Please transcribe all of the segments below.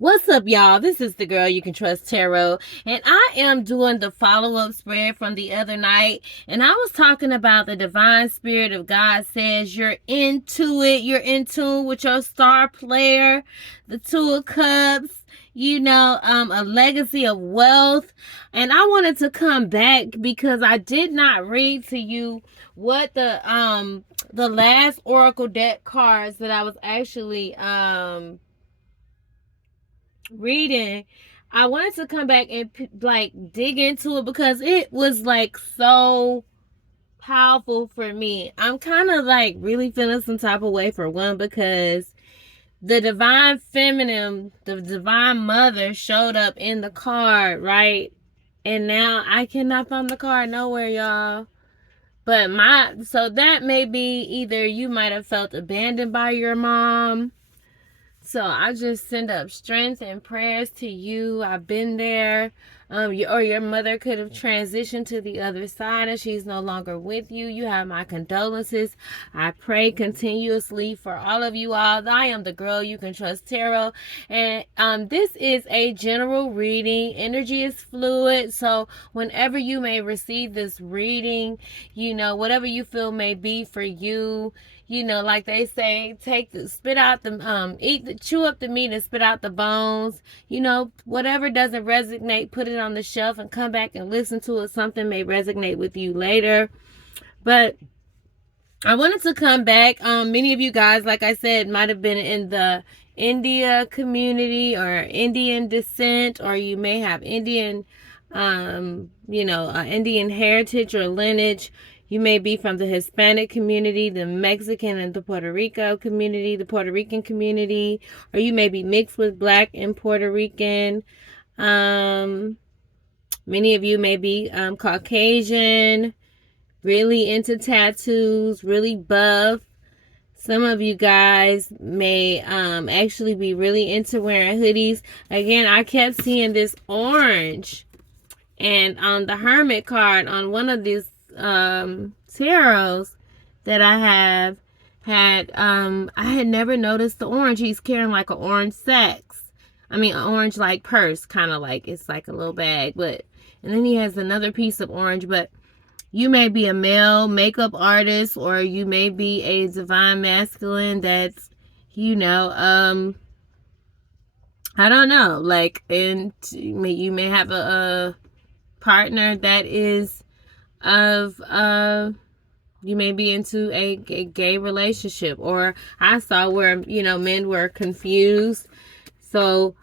What's up, y'all? This is the girl you can trust, Tarot, and I am doing the follow-up spread from the other night. And I was talking about the divine spirit of God says you're into it, you're in tune with your star player, the Two of Cups, a legacy of wealth. And I wanted to come back because I did not read to you what the last oracle deck cards that I was actually reading. I wanted to come back and dig into it because it was like so powerful for me. I'm kind of like really feeling some type of way, for one, because the divine feminine, the divine mother showed up in the card, right? And now I cannot find the card nowhere, y'all. But so that may be either you might have felt abandoned by your mom. So I just send up strength and prayers to you. I've been there. Or your mother could have transitioned to the other side and she's no longer with you. You have my condolences. I pray continuously for all of you all. I am the girl you can trust, Tarot. And this is a general reading. Energy is fluid. So whenever you may receive this reading, whatever you feel may be for you, like they say, chew up the meat and spit out the bones. Whatever doesn't resonate, put it on the shelf and come back and listen to it. Something may resonate with you later. But I wanted to come back. Many of you guys, like I said, might have been in the India community or Indian descent, or you may have Indian, Indian heritage or lineage. You may be from the Hispanic community, the Mexican and the Puerto Rico community, the Puerto Rican community, or you may be mixed with Black and Puerto Rican. Many of you may be Caucasian, really into tattoos, really buff. Some of you guys may actually be really into wearing hoodies. Again, I kept seeing this orange. And on the Hermit card, on one of these tarots that I have had, I had never noticed the orange. He's carrying like an orange an orange like purse, kind of like it's like a little bag, and then he has another piece of orange. But you may be a male makeup artist, or you may be a divine masculine that's, I don't know, like, and you may have a partner that is you may be into a gay relationship, or I saw where men were confused. So,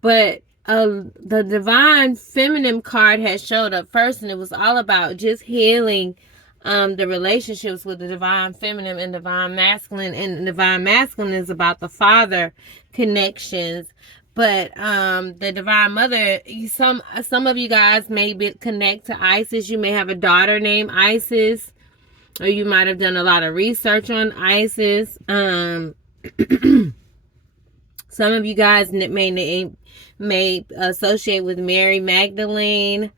but the divine feminine card had showed up first, and it was all about just healing the relationships with the divine feminine and divine masculine. And divine masculine is about the father connections. But the divine mother, some of you guys may connect to Isis. You may have a daughter named Isis, or you might have done a lot of research on Isis. Some of you guys may associate with Mary Magdalene.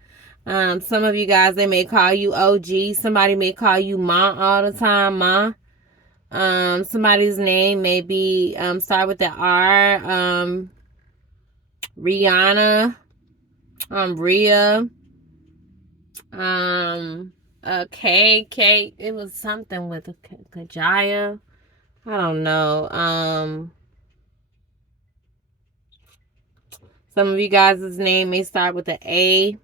Some of you guys, they may call you OG. Somebody may call you Ma all the time, Ma. Somebody's name may be start with the R. Rihanna, Rhea, K, it was something with a Kajaya. I don't know. Some of you guys' name may start with an A.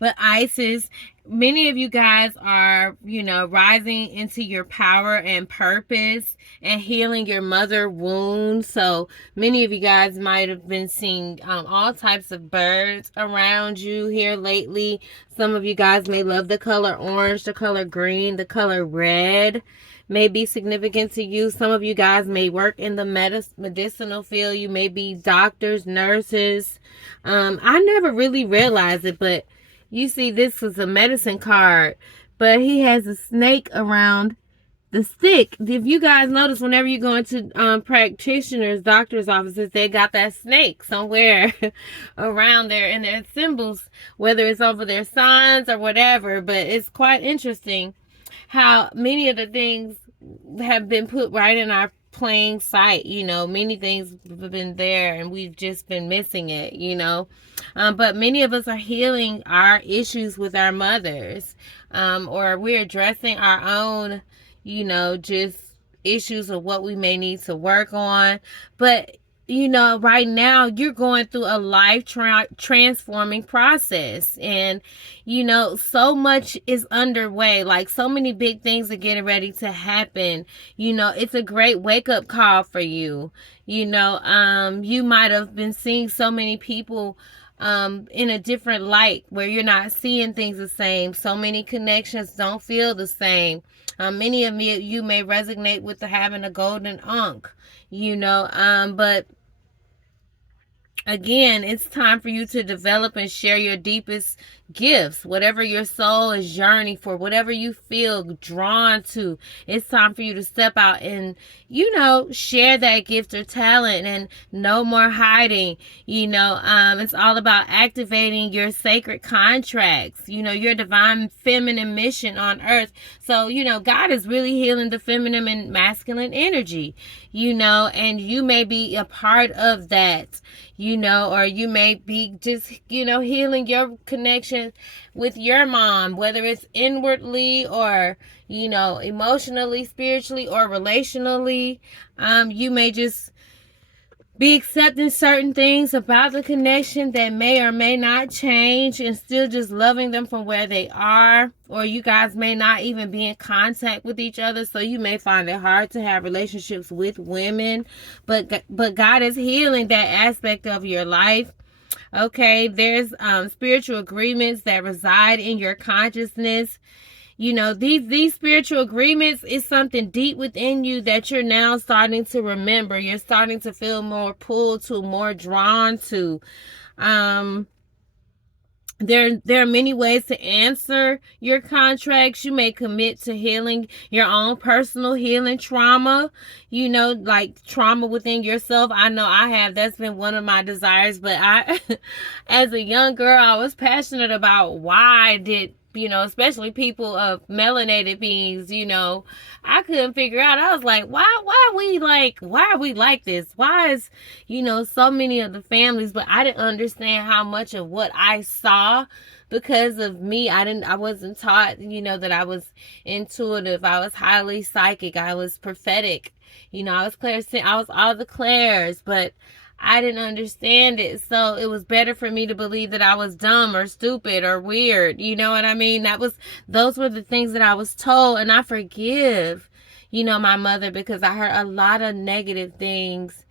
But Isis, many of you guys are, rising into your power and purpose and healing your mother wound. So many of you guys might have been seeing all types of birds around you here lately. Some of you guys may love the color orange, the color green, the color red may be significant to you. Some of you guys may work in the medicinal field. You may be doctors, nurses. I never really realized it, but you see, this was a medicine card, but he has a snake around the stick. If you guys notice, whenever you go into practitioners, doctors' offices, they got that snake somewhere around there in their symbols, whether it's over their signs or whatever. But it's quite interesting how many of the things have been put right in our plain sight. Many things have been there and we've just been missing it. But many of us are healing our issues with our mothers, or we're addressing our own, just issues of what we may need to work on. But right now you're going through a life transforming process, and so much is underway. Like, so many big things are getting ready to happen. It's a great wake up call for you. You might have been seeing so many people in a different light, where you're not seeing things the same. So many connections don't feel the same. Many of you may resonate with having a golden unk, but again, it's time for you to develop and share your deepest gifts, whatever your soul is yearning for, whatever you feel drawn to. It's time for you to step out and, share that gift or talent, and no more hiding. It's all about activating your sacred contracts, your divine feminine mission on earth. So, God is really healing the feminine and masculine energy, and you may be a part of that, or you may be just, healing your connection with your mom, whether it's inwardly or, emotionally, spiritually, or relationally. You may just be accepting certain things about the connection that may or may not change, and still just loving them from where they are. Or you guys may not even be in contact with each other, so you may find it hard to have relationships with women. But God is healing that aspect of your life. Okay, there's spiritual agreements that reside in your consciousness. These spiritual agreements is something deep within you that you're now starting to remember. You're starting to feel more pulled to, more drawn to. There are many ways to answer your contracts. You may commit to healing your own personal healing trauma, like trauma within yourself. I know I have. That's been one of my desires. But as a young girl, I was passionate about why did, especially people of melanated beings, I couldn't figure out. I was like, why are we like this? Why is, so many of the families, but I didn't understand how much of what I saw, because of me, I wasn't taught, that I was intuitive. I was highly psychic. I was prophetic. I was clairsentient. I was all the clairs, but I didn't understand it. So it was better for me to believe that I was dumb or stupid or weird. You know what I mean? Those were the things that I was told. And I forgive, my mother, because I heard a lot of negative things.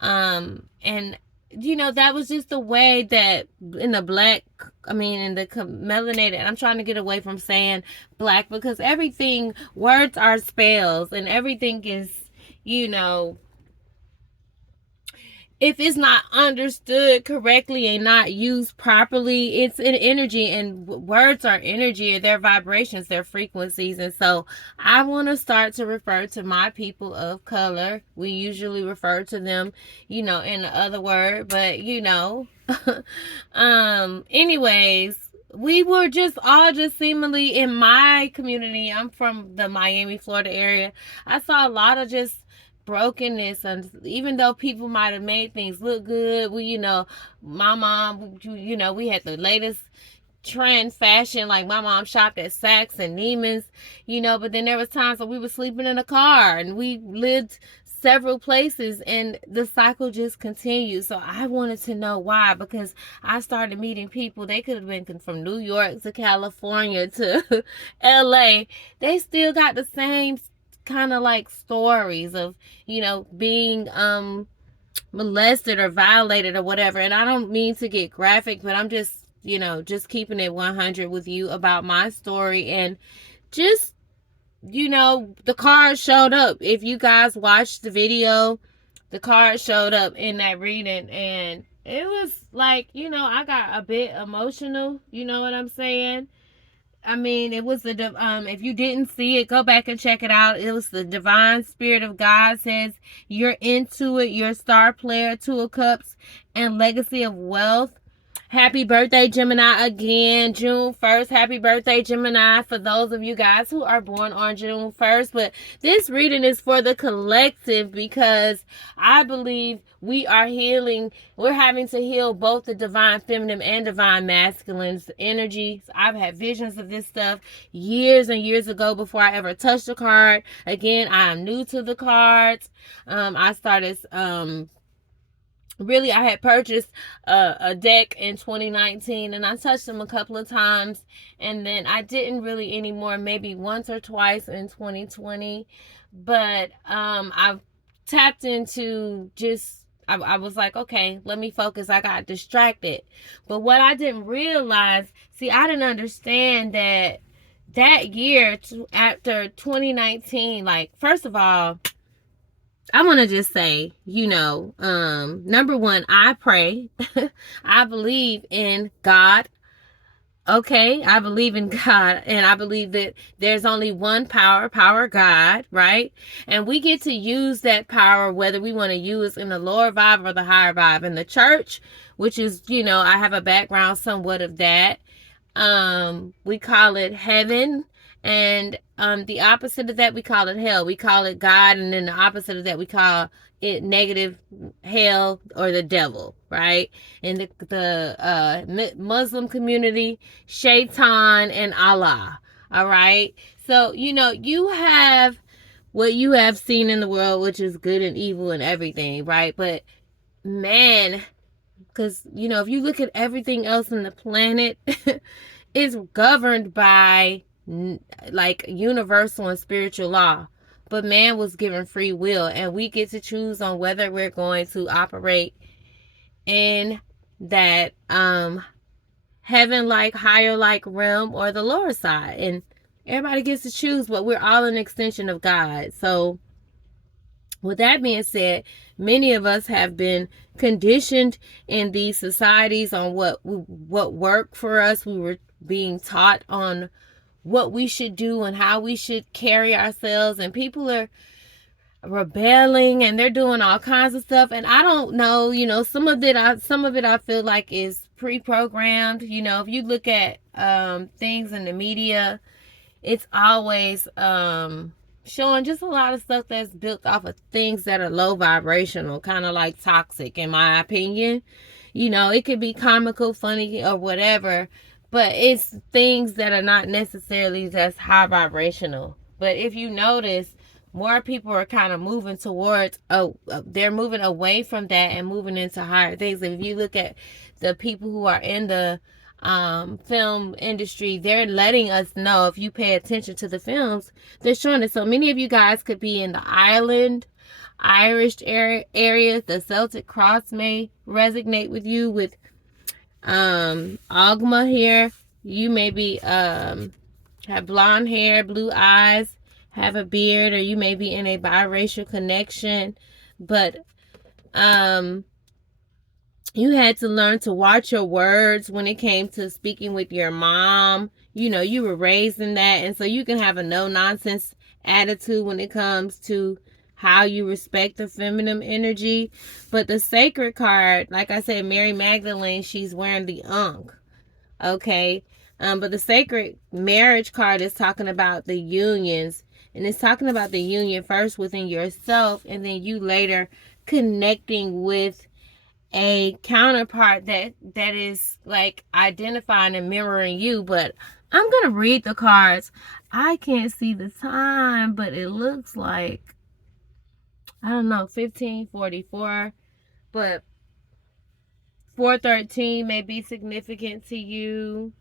And that was just the way that in the melanated, and I'm trying to get away from saying black, because words are spells, and everything is, if it's not understood correctly and not used properly, it's an energy, and words are energy, they're vibrations, they're frequencies. And so I want to start to refer to my people of color. We usually refer to them, in the other word, but anyways, we were all just seemingly in my community. I'm from the Miami, Florida area. I saw a lot of just brokenness, and even though people might have made things look good, my mom, we had the latest trend fashion. Like, my mom shopped at Saks and Neiman's, but then there was times when we were sleeping in a car, and we lived several places, and the cycle just continued. So I wanted to know why, because I started meeting people. They could have been from New York to California to LA. They still got the same kind of like stories of, being molested or violated or whatever. And I don't mean to get graphic, but I'm just, just keeping it 100 with you about my story. And just, the card showed up. If you guys watched the video, the card showed up in that reading, and it was like, I got a bit emotional. You know what I'm saying? I mean, it was if you didn't see it, go back and check it out. It was the divine spirit of God says, you're into it. You're a star player, 2 of Cups, and legacy of wealth Happy birthday, Gemini, again. June 1st. Happy birthday, Gemini, for those of you guys who are born on June 1st. But this reading is for the collective because I believe we are healing. We're having to heal both the divine feminine and divine masculine's energies. I've had visions of this stuff years and years ago before I ever touched a card. Again, I am new to the cards. I started... Really, I had purchased a deck in 2019 and I touched them a couple of times, and then I didn't really anymore, maybe once or twice in 2020. But I've tapped into just, I was like, okay, let me focus. I got distracted. But what I didn't realize, see, I didn't understand that year after 2019, like, first of all, I want to just say, number one, I pray. I believe in God. Okay, I believe in God, and I believe that there's only one power God, right? And we get to use that power whether we want to use in the lower vibe or the higher vibe. In the church, which is, I have a background somewhat of that. We call it heaven, and the opposite of that, we call it hell. We call it God, and then the opposite of that, we call it negative hell or the devil, right? In the Muslim community, Shaitan and Allah. All right. So you have what you have seen in the world, which is good and evil and everything, right? But man, because if you look at everything else in the planet, it's governed by like universal and spiritual law. But man was given free will, and we get to choose on whether we're going to operate in that heaven like, higher like realm or the lower side. And everybody gets to choose, but we're all an extension of God. So with that being said, many of us have been conditioned in these societies on what worked for us. We were being taught on what we should do and how we should carry ourselves, and people are rebelling and they're doing all kinds of stuff. And I don't know, some of it I feel like is pre-programmed. If you look at things in the media, it's always showing just a lot of stuff that's built off of things that are low vibrational, kind of like toxic, in my opinion. It could be comical, funny, or whatever, but it's things that are not necessarily just high vibrational. But if you notice, more people are kind of moving towards, they're moving away from that and moving into higher things. And if you look at the people who are in the film industry, they're letting us know, if you pay attention to the films, they're showing it. So many of you guys could be in the island, Irish area. The Celtic cross may resonate with you. With Agma here, you may be have blonde hair, blue eyes, have a beard, or you may be in a biracial connection. But you had to learn to watch your words when it came to speaking with your mom. You were raised in that, and so you can have a no-nonsense attitude when it comes to how you respect the feminine energy. But the sacred card, like I said, Mary Magdalene, she's wearing the Ankh. Okay? But the sacred marriage card is talking about the unions. And it's talking about the union first within yourself, and then you later connecting with a counterpart that is like identifying and mirroring you. But I'm gonna read the cards. I can't see the time, but it looks like, I don't know, 15:44, but 4:13 may be significant to you.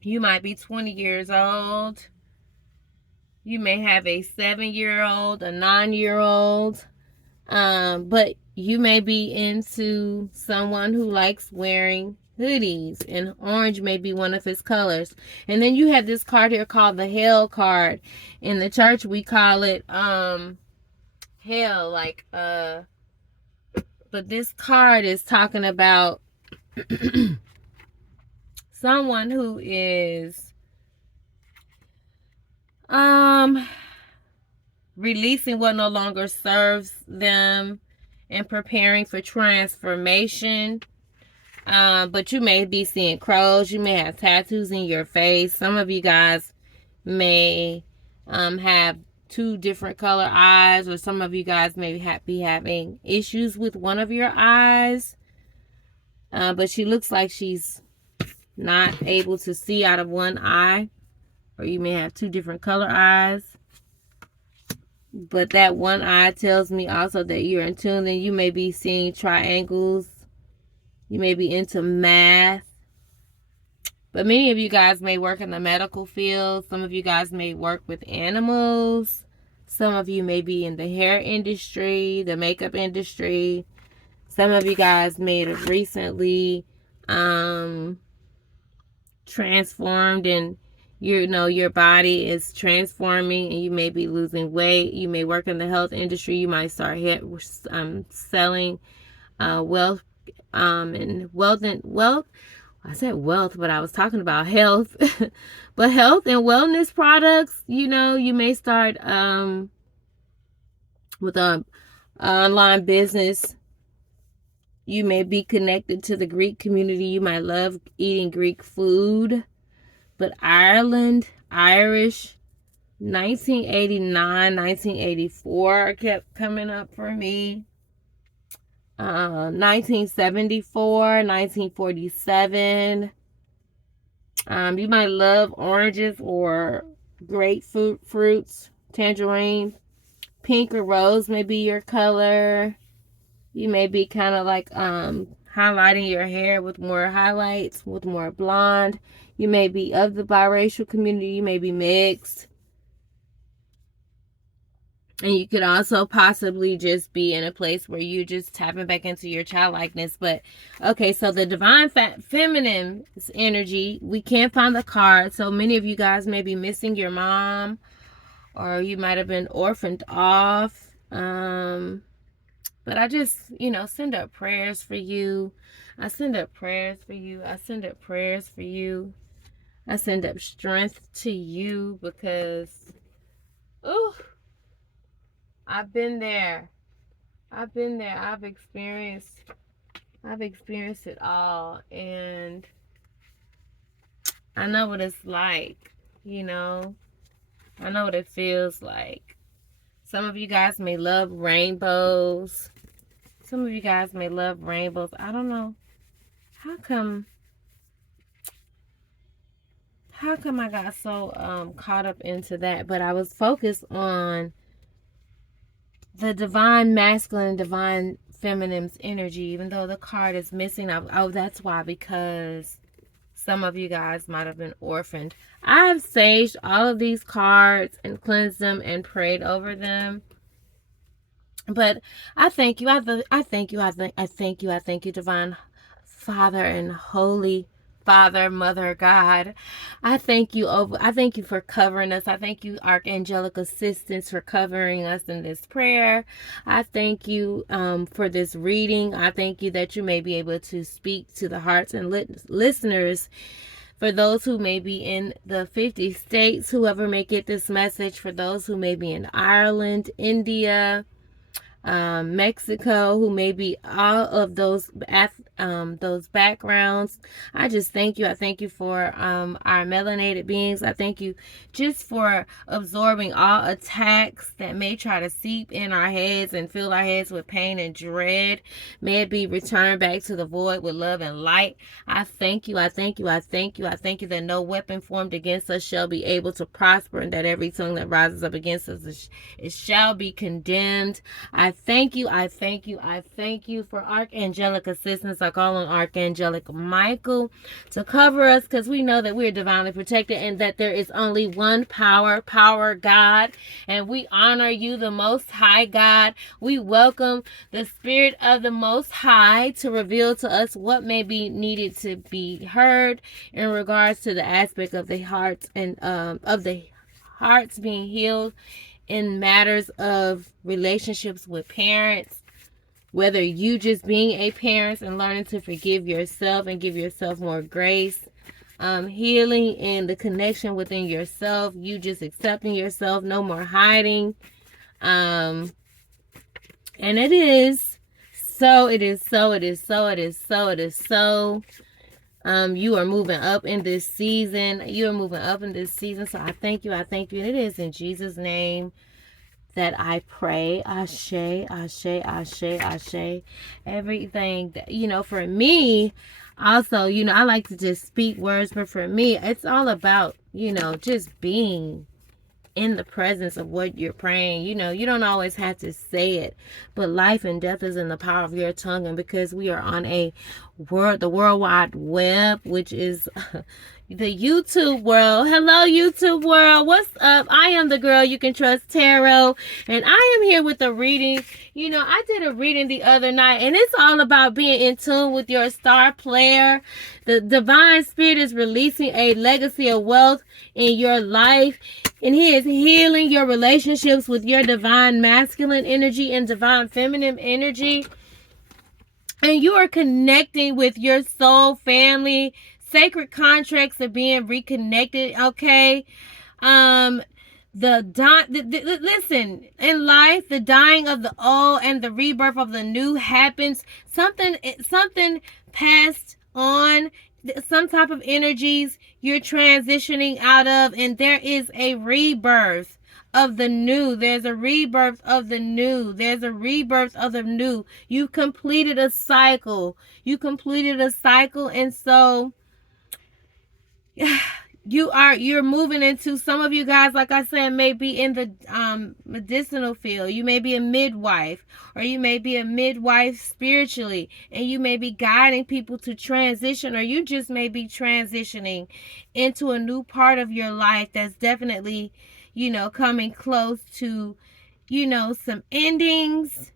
You might be 20 years old. You may have a 7-year-old, a 9-year-old, but you may be into someone who likes wearing hoodies, and orange may be one of his colors. And then you have this card here called the Hell card. In the church, we call it hell, like but this card is talking about someone who is releasing what no longer serves them and preparing for transformation. But you may be seeing crows. You may have tattoos in your face. Some of you guys may have two different color eyes, or some of you guys may be having issues with one of your eyes. But she looks like she's not able to see out of one eye, or you may have two different color eyes. But that one eye tells me also that you're in tune, and you may be seeing triangles. You may be into math. But many of you guys may work in the medical field. Some of you guys may work with animals. Some of you may be in the hair industry, the makeup industry. Some of you guys may have recently transformed, and your body is transforming, and you may be losing weight. You may work in the health industry. You might start selling wealth and wealth. I said wealth, but I was talking about health. But health and wellness products, you may start with an online business. You may be connected to the Greek community. You might love eating Greek food. But Irish, 1989, 1984 kept coming up for me. 1974, 1947. You might love oranges or grapefruit fruits, tangerine. Pink or rose may be your color. You may be kind of like highlighting your hair with more highlights, with more blonde. You may be of the biracial community. You may be mixed. And you could also possibly just be in a place where you just tapping back into your childlikeness. But, okay, so the divine feminine energy, we can't find the card. So many of you guys may be missing your mom, or you might have been orphaned off. But I just, send up prayers for you. I send up prayers for you. I send up prayers for you. I send up strength to you, because, I've been there. I've experienced it all. And I know what it's like, I know what it feels like. Some of you guys may love rainbows. I don't know. How come I got so caught up into that? But I was focused on the divine masculine, divine feminine's energy, even though the card is missing. That's why, because some of you guys might have been orphaned. I've saged all of these cards and cleansed them and prayed over them. But I thank you. I thank you, divine Father and Holy Father, Mother, God. I thank you for covering us. I thank you, archangelic assistants, for covering us in this prayer. I thank you for this reading. I thank you that you may be able to speak to the hearts and listeners. For those who may be in the 50 states, whoever may get this message. For those who may be in Ireland, India, Mexico, who may be all of those backgrounds. I just thank you. I thank you for our melanated beings. I thank you just for absorbing all attacks that may try to seep in our heads and fill our heads with pain and dread. May it be returned back to the void with love and light. I thank you. I thank you. I thank you. I thank you that no weapon formed against us shall be able to prosper, and that every tongue that rises up against us it shall be condemned. I thank you. I thank you. I thank you for archangelic assistance. I call on Archangelic Michael to cover us, because we know that we're divinely protected, and that there is only one power, God. And we honor you, the Most High God. We welcome the Spirit of the Most High to reveal to us what may be needed to be heard in regards to the aspect of the hearts, and of the hearts being healed in matters of relationships with parents, whether you just being a parent and learning to forgive yourself and give yourself more grace, healing in the connection within yourself, you just accepting yourself, no more hiding, and it is so. It is so. It is so. It is so. It is so. You are moving up in this season. You are moving up in this season. So I thank you. I thank you. And it is in Jesus' name that I pray. Ashe, ashe, ashe, ashe. Everything that, for me, also, I like to just speak words, but for me, it's all about, just being in the presence of what you're praying. You don't always have to say it, but life and death is in the power of your tongue. And because we are on the World Wide Web, which is the YouTube world. Hello, YouTube world. What's up? I am the girl you can trust, Tarot, and I am here with a reading. I did a reading the other night, and it's all about being in tune with your star player. The divine spirit is releasing a legacy of wealth in your life, and he is healing your relationships with your divine masculine energy and divine feminine energy. And you are connecting with your soul family. Sacred contracts are being reconnected, okay? Listen, in life, the dying of the old and the rebirth of the new happens. Something passed on, some type of energies you're transitioning out of, and there is a rebirth of the new. There's a rebirth of the new. There's a rebirth of the new. You completed a cycle. And so you're moving into, some of you guys, like I said, may be in the medicinal field. You may be a midwife, or you may be a midwife spiritually, and you may be guiding people to transition, or you just may be transitioning into a new part of your life that's definitely, coming close to, some endings.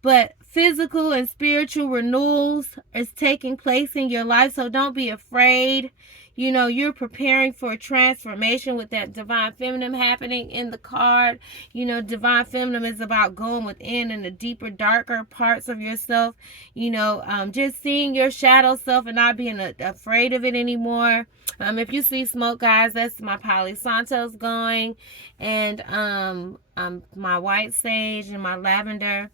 But physical and spiritual renewals is taking place in your life, so don't be afraid. You're preparing for a transformation with that divine feminine happening in the card. Divine feminine is about going within in the deeper, darker parts of yourself. Just seeing your shadow self and not being afraid of it anymore. If you see smoke, guys, that's my Palo Santos going, and my white sage and my lavender.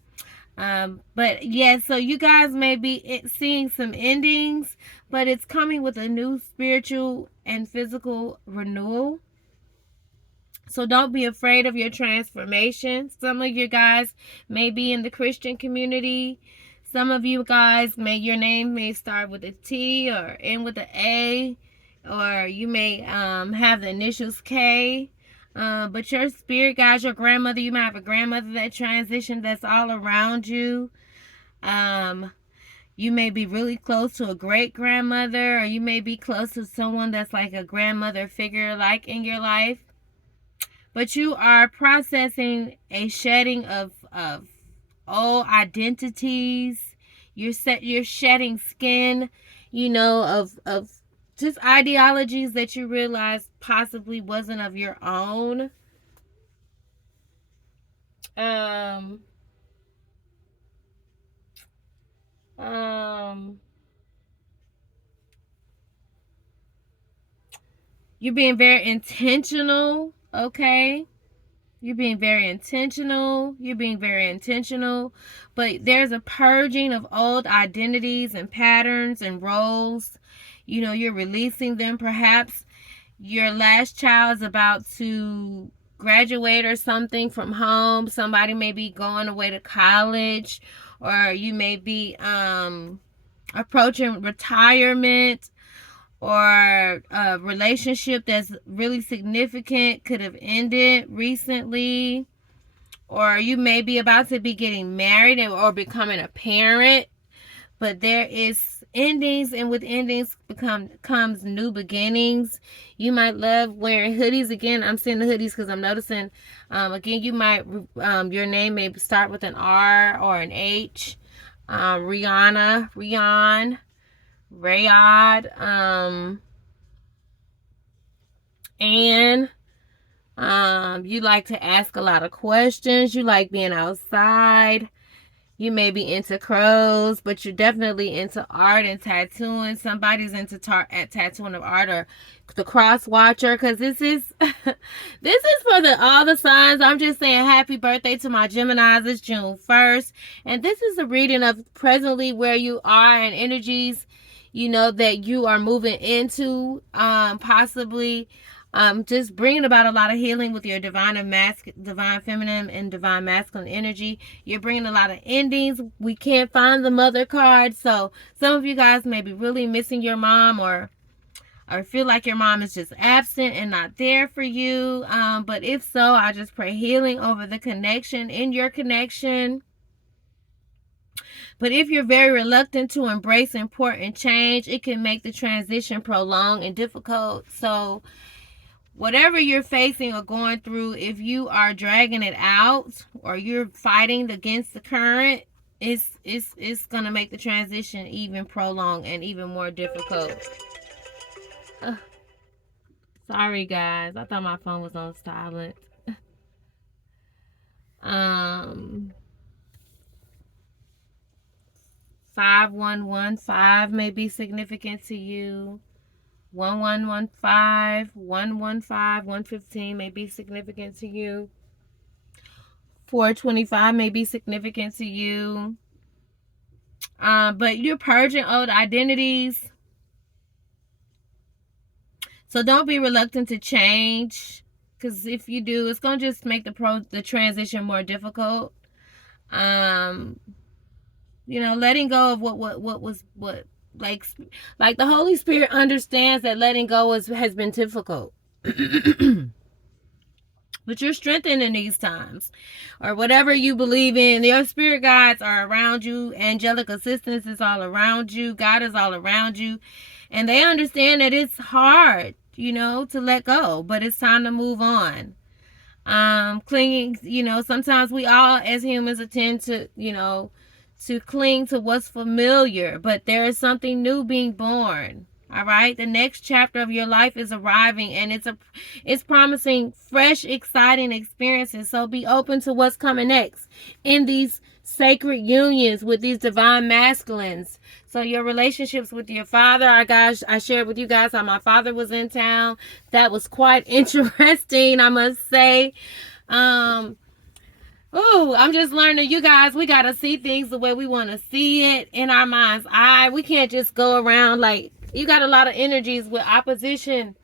But yeah, so you guys may be seeing some endings, but it's coming with a new spiritual and physical renewal. So don't be afraid of your transformation. Some of you guys may be in the Christian community. Some of you guys your name may start with a T or end with an A, or you may have the initials K. But your spirit guides, your grandmother, you might have a grandmother that transitioned that's all around you. You may be really close to a great grandmother, or you may be close to someone that's like a grandmother figure like in your life. But you are processing a shedding of old identities. You're shedding skin, of just ideologies that you realize possibly wasn't of your own. You're being very intentional, okay? You're being very intentional. But there's a purging of old identities and patterns and roles. You're releasing them. Perhaps your last child is about to graduate or something from home. Somebody may be going away to college, or you may be approaching retirement, or a relationship that's really significant could have ended recently, or you may be about to be getting married or becoming a parent. But there is endings, and with endings comes new beginnings. You might love wearing hoodies again. I'm seeing the hoodies because I'm noticing again, you might your name may start with an R or an H. Rihanna, Rion, Rayod, and you like to ask a lot of questions. You like being outside. You may be into crows, but you're definitely into art and tattooing. Somebody's into tattooing of art, or the cross watcher, because this is this is for all the signs. I'm just saying happy birthday to my Geminis. It's June 1st, and this is a reading of presently where you are and energies, that you are moving into, possibly. Just bringing about a lot of healing with your divine feminine and divine masculine energy. You're bringing a lot of endings. We can't find the mother card, so some of you guys may be really missing your mom, or feel like your mom is just absent and not there for you. But if so, I just pray healing over the connection, in your connection. But if you're very reluctant to embrace important change, it can make the transition prolonged and difficult. So whatever you're facing or going through, if you are dragging it out or you're fighting against the current, it's gonna make the transition even prolonged and even more difficult. Sorry guys, I thought my phone was on silent. 5115 may be significant to you. 1115, 115, 115 may be significant to you. 425 may be significant to you. But you're purging old identities. So don't be reluctant to change, because if you do, it's going to just make the transition more difficult. Letting go of what was like the Holy Spirit understands that letting go has been difficult. But you're strengthened in these times, or whatever you believe in. Your spirit guides are around you. Angelic assistance is all around you. God is all around you. And they understand that it's hard, to let go, but it's time to move on. Clinging, sometimes we all as humans tend to, to cling to what's familiar, but there is something new being born. All right, the next chapter of your life is arriving, and it's promising fresh, exciting experiences. So be open to what's coming next in these sacred unions with these divine masculines. So your relationships with your father, I shared with you guys how my father was in town. That was quite interesting, I must say. I'm just learning, you guys, we got to see things the way we want to see it in our mind's eye. We can't just go around like, you got a lot of energies with opposition,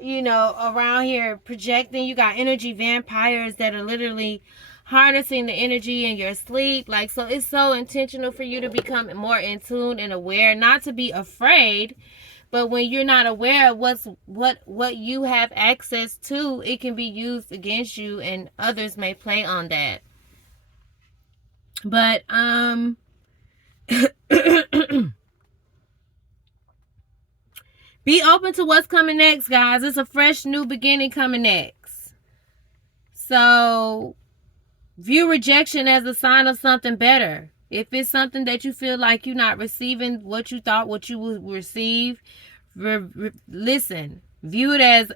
around here projecting. You got energy vampires that are literally harnessing the energy in your sleep. So it's so intentional for you to become more in tune and aware, not to be afraid. But when you're not aware of what you have access to, it can be used against you, and others may play on that. But be open to what's coming next, guys. It's a fresh new beginning coming next. So view rejection as a sign of something better. If it's something that you feel like you're not receiving what you thought what you would receive, listen. View it as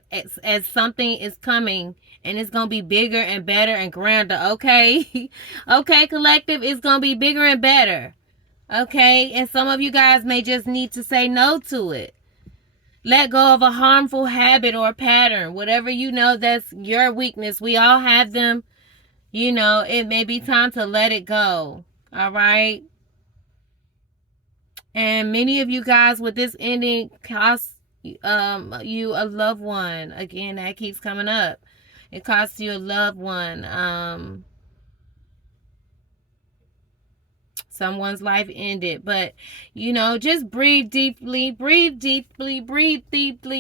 something is coming, and it's going to be bigger and better and grander, okay? Okay, collective, it's going to be bigger and better, okay? And some of you guys may just need to say no to it. Let go of a harmful habit or pattern, whatever that's your weakness. We all have them. It may be time to let it go, all right? And many of you guys, with this ending, costs you a loved one. Again, that keeps coming up. It costs you a loved one. Someone's life ended. But, just breathe deeply,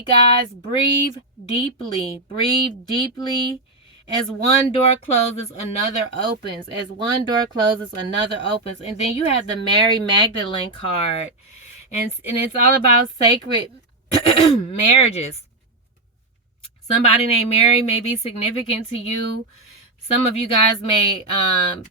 guys. Breathe deeply. As one door closes, another opens. As one door closes, another opens. And then you have the Mary Magdalene card. And it's all about sacred marriages. Somebody named Mary may be significant to you. Some of you guys may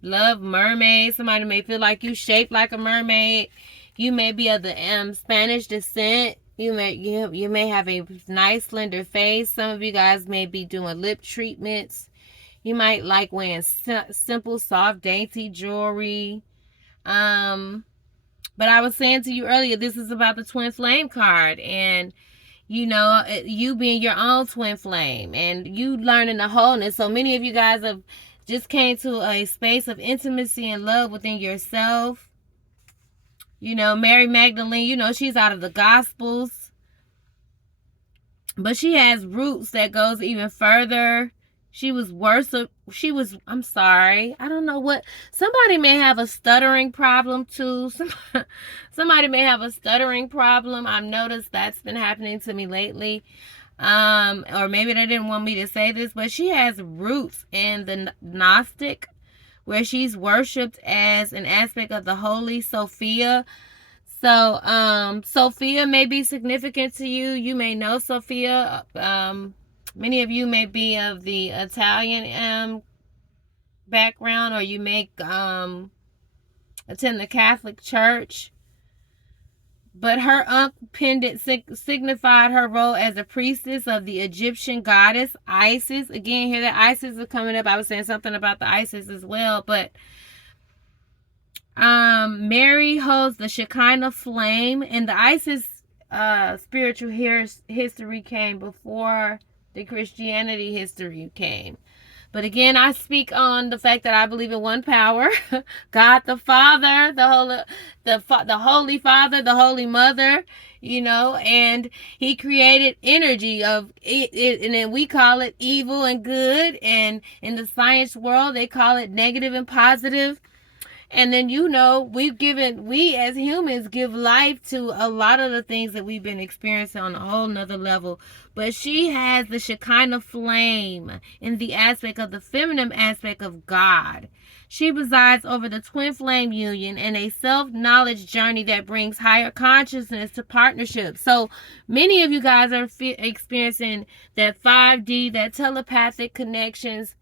love mermaids. Somebody may feel like you shaped like a mermaid. You may be of the Spanish descent. You may have a nice slender face. Some of you guys may be doing lip treatments. You might like wearing simple, soft, dainty jewelry. But I was saying to you earlier, this is about the twin flame card, and you know, you being your own twin flame and you learning the wholeness. So many of you guys have just came to a space of intimacy and love within yourself. You know, Mary Magdalene, you know, she's out of the Gospels, but she has roots that goes even further. She was I'm sorry, I don't know what, somebody may have a stuttering problem too. Somebody may have a stuttering problem. I've noticed that's been happening to me lately. Or maybe they didn't want me to say this, but she has roots in the Gnostic, where she's worshipped as an aspect of the Holy Sophia. So, Sophia may be significant to you. You may know Sophia. Many of you may be of the Italian background, or you may attend the Catholic Church. But her Ankh pendant signified her role as a priestess of the Egyptian goddess Isis. Again, here that Isis is coming up. I was saying something about the Isis as well, but Mary holds the Shekinah flame, and the Isis spiritual history came before the Christianity history came. But again, I speak on the fact that I believe in one power, God the Father, the Holy Father, the Holy Mother, you know, and He created energy of it, and then we call it evil and good, and in the science world they call it negative and positive. And then, you know, we as humans give life to a lot of the things that we've been experiencing on a whole nother level. But she has the Shekinah flame in the aspect of the feminine aspect of God. She resides over the twin flame union in a self-knowledge journey that brings higher consciousness to partnerships. So many of you guys are experiencing that 5D, that telepathic connections,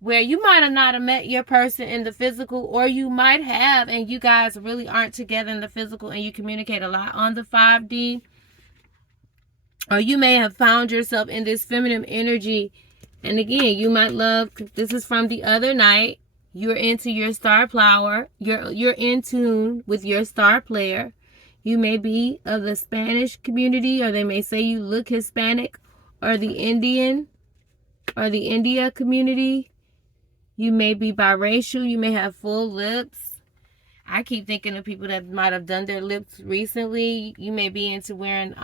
where you might have not have met your person in the physical, or you might have, and you guys really aren't together in the physical, and you communicate a lot on the 5D. Or you may have found yourself in this feminine energy. And again, you might love, this is from the other night, you're into your star flower, you're in tune with your star player. You may be of the Spanish community, or they may say you look Hispanic, or the Indian, or the India community. You may be biracial. You may have full lips. I keep thinking of people that might have done their lips recently. You may be into wearing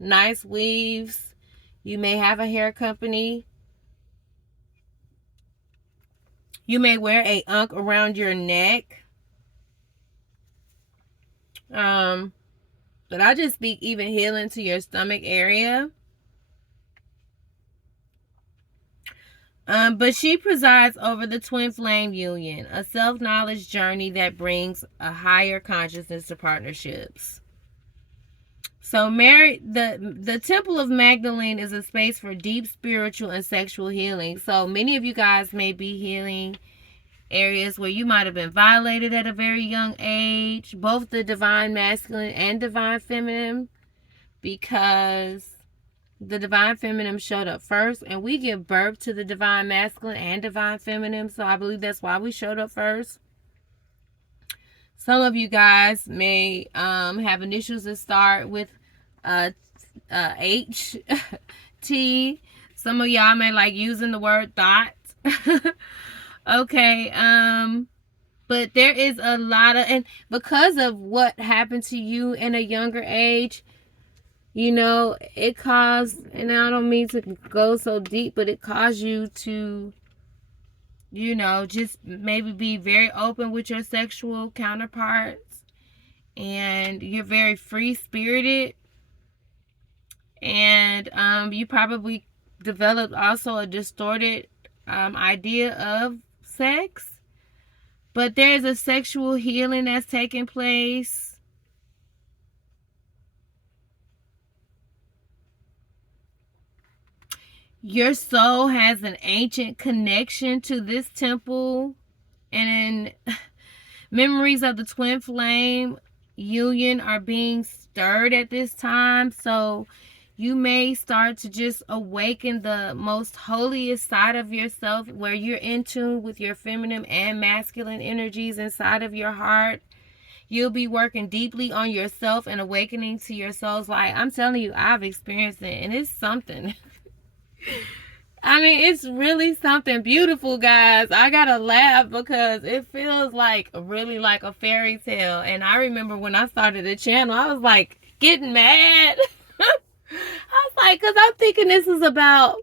nice weaves. You may have a hair company. You may wear a ankh around your neck. But I just speak even healing to your stomach area. But she presides over the twin flame union, a self-knowledge journey that brings a higher consciousness to partnerships. So Mary, the Temple of Magdalene is a space for deep spiritual and sexual healing. So many of you guys may be healing areas where you might have been violated at a very young age, both the divine masculine and divine feminine, because the divine feminine showed up first, and we give birth to the divine masculine and divine feminine. So I believe that's why we showed up first. Some of you guys may have initials that start with H, T. Some of y'all may like using the word thought. Okay. But there is a lot of, and because of what happened to you in a younger age, you know, it caused, and I don't mean to go so deep, but it caused you to, you know, just maybe be very open with your sexual counterparts. And you're very free-spirited. And you probably developed also a distorted idea of sex. But there's a sexual healing that's taking place. Your soul has an ancient connection to this temple, and memories of the twin flame union are being stirred at this time. So You may start to just awaken the most holiest side of yourself, where you're in tune with your feminine and masculine energies inside of your heart. You'll be working deeply on yourself and awakening to your soul's light. I'm telling you, I've experienced it, and it's something. I mean, it's really something beautiful, guys. I gotta laugh because it feels like really like a fairy tale. And I remember when I started the channel, I was like getting mad. I was like, because I'm thinking this is about,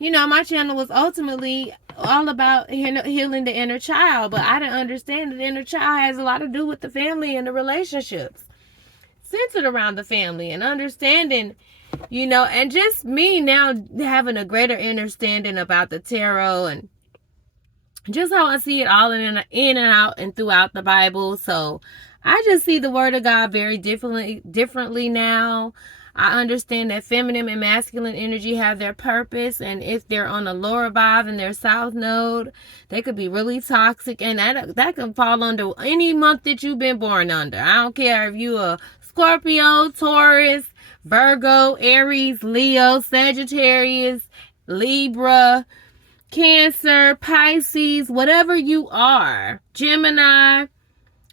my channel was ultimately all about healing the inner child. But I didn't understand that the inner child has a lot to do with the family and the relationships centered around the family, and understanding, and just me now having a greater understanding about the tarot and just how I see it all in and out and throughout the Bible. So I just see the word of God very differently now. I understand that feminine and masculine energy have their purpose, and if they're on a lower vibe in their south node, they could be really toxic, and that can fall under any month that you've been born under. I don't care if you a Scorpio, Taurus, Virgo, Aries, Leo, Sagittarius, Libra, Cancer, Pisces, whatever you are, Gemini.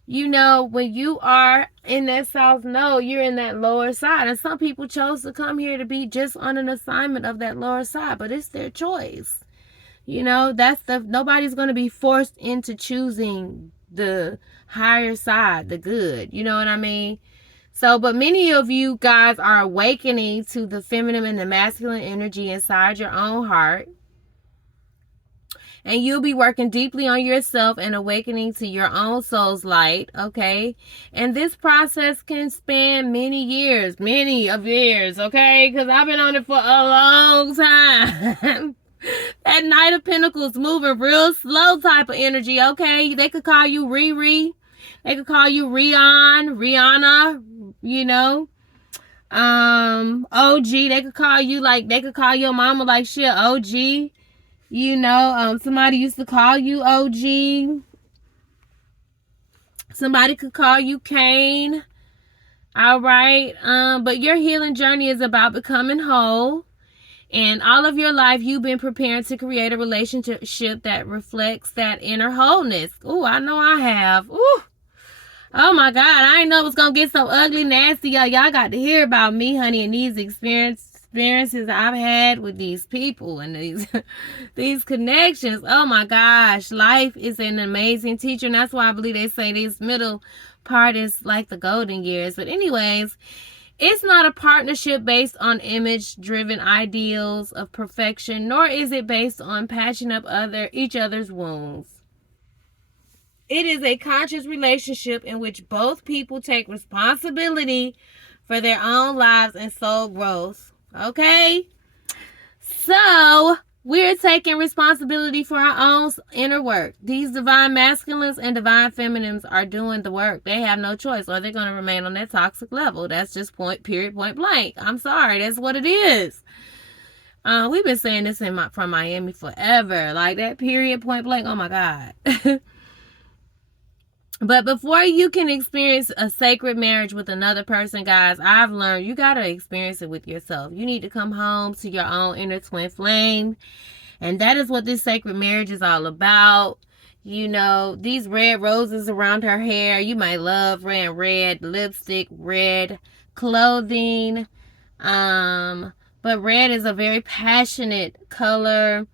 When you are in that south node, you're in that lower side. And some people chose to come here to be just on an assignment of that lower side, but it's their choice. Nobody's going to be forced into choosing the higher side, the good. You know what I mean? So, but many of you guys are awakening to the feminine and the masculine energy inside your own heart. And you'll be working deeply on yourself and awakening to your own soul's light, okay? And this process can span many of years, okay? Because I've been on it for a long time. That Knight of Pentacles moving real slow type of energy, okay? They could call you Riri. They could call you Rihanna, OG. They could call your mama like shit, OG. Somebody used to call you OG. Somebody could call you Kane. All right. But your healing journey is about becoming whole. And all of your life, you've been preparing to create a relationship that reflects that inner wholeness. Ooh, I know I have. Ooh. Oh my God. I didn't know it was going to get so ugly, nasty. Y'all got to hear about me, honey, and these experiences I've had with these people and these connections. Oh my gosh, life is an amazing teacher, and that's why I believe they say this middle part is like the golden years. But anyways, it's not a partnership based on image-driven ideals of perfection, nor is it based on patching up each other's wounds. It is a conscious relationship in which both people take responsibility for their own lives and soul growth. Okay? So, we're taking responsibility for our own inner work. These divine masculines and divine feminines are doing the work. They have no choice, or they're going to remain on that toxic level. That's just point blank. I'm sorry. That's what it is. We've been saying this from Miami forever. Like that period, point blank. Oh my God. But before you can experience a sacred marriage with another person, guys, I've learned you got to experience it with yourself. You need to come home to your own inner twin flame. And that is what this sacred marriage is all about. These red roses around her hair. You might love red lipstick, red clothing. But red is a very passionate color.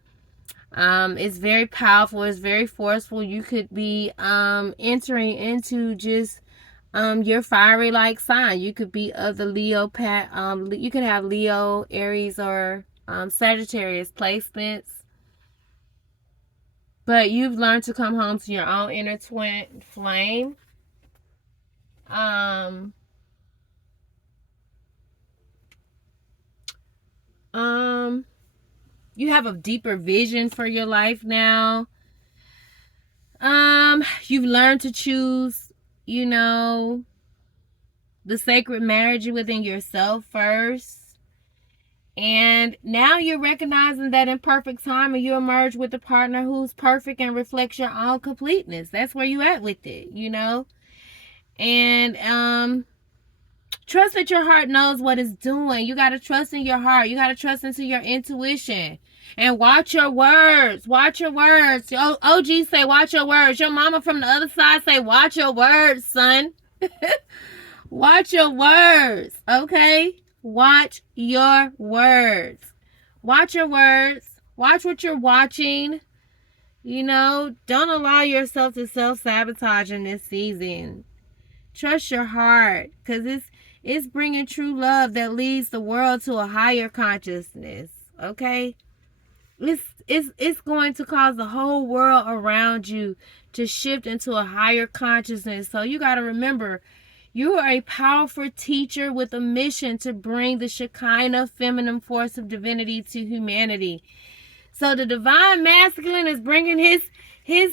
It's very powerful. It's very forceful. You could be entering into just your fiery like sign. You could be of the Leo you could have Leo, Aries, or Sagittarius placements. But you've learned to come home to your own inner twin flame. You have a deeper vision for your life now. You've learned to choose, the sacred marriage within yourself first. And now you're recognizing that in perfect time, and you emerge with a partner who's perfect and reflects your own completeness. That's where you at with it, And Trust that your heart knows what it's doing. You got to trust in your heart. You got to trust into your intuition. And watch your words. Watch your words. OG say, watch your words. Your mama from the other side say, watch your words, son. Watch your words, okay? Watch your words. Watch your words. Watch what you're watching. You know, don't allow yourself to self-sabotage in this season. Trust your heart, because it's bringing true love that leads the world to a higher consciousness, okay? It's going to cause the whole world around you to shift into a higher consciousness. So you got to remember, you are a powerful teacher with a mission to bring the Shekinah feminine force of divinity to humanity. So the divine masculine is bringing his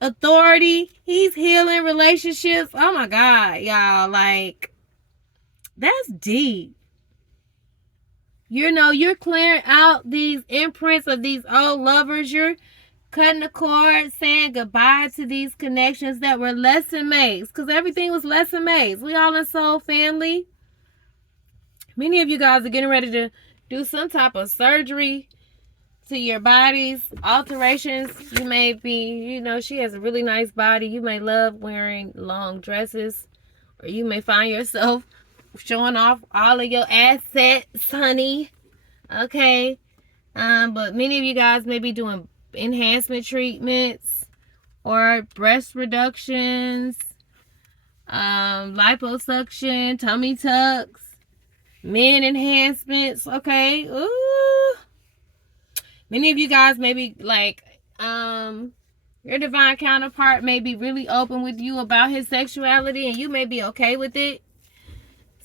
authority. He's healing relationships. Oh my God, y'all, like, that's deep. You know, you're clearing out these imprints of these old lovers. You're cutting the cord, saying goodbye to these connections that were lesson mates, because everything was lesson mates. We all in soul family. Many of you guys are getting ready to do some type of surgery to your bodies, alterations. You may be, you know, she has a really nice body. You may love wearing long dresses, or you may find yourself showing off all of your assets, honey. Okay. But many of you guys may be doing enhancement treatments or breast reductions, liposuction, tummy tucks, men enhancements. Okay. Ooh. Many of you guys may be like, your divine counterpart may be really open with you about his sexuality, and you may be okay with it.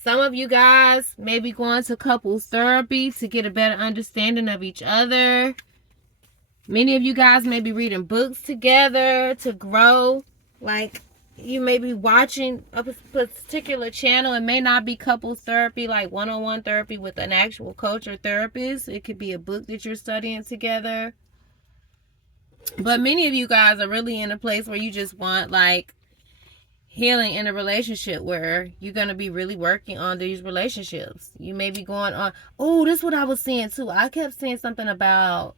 Some of you guys may be going to couples therapy to get a better understanding of each other. Many of you guys may be reading books together to grow. Like, you may be watching a particular channel. It may not be couples therapy, like one-on-one therapy with an actual coach or therapist. It could be a book that you're studying together. But many of you guys are really in a place where you just want, like, healing in a relationship, where you're going to be really working on these relationships. You may be going on, oh, this is what I was saying too. I kept saying something about,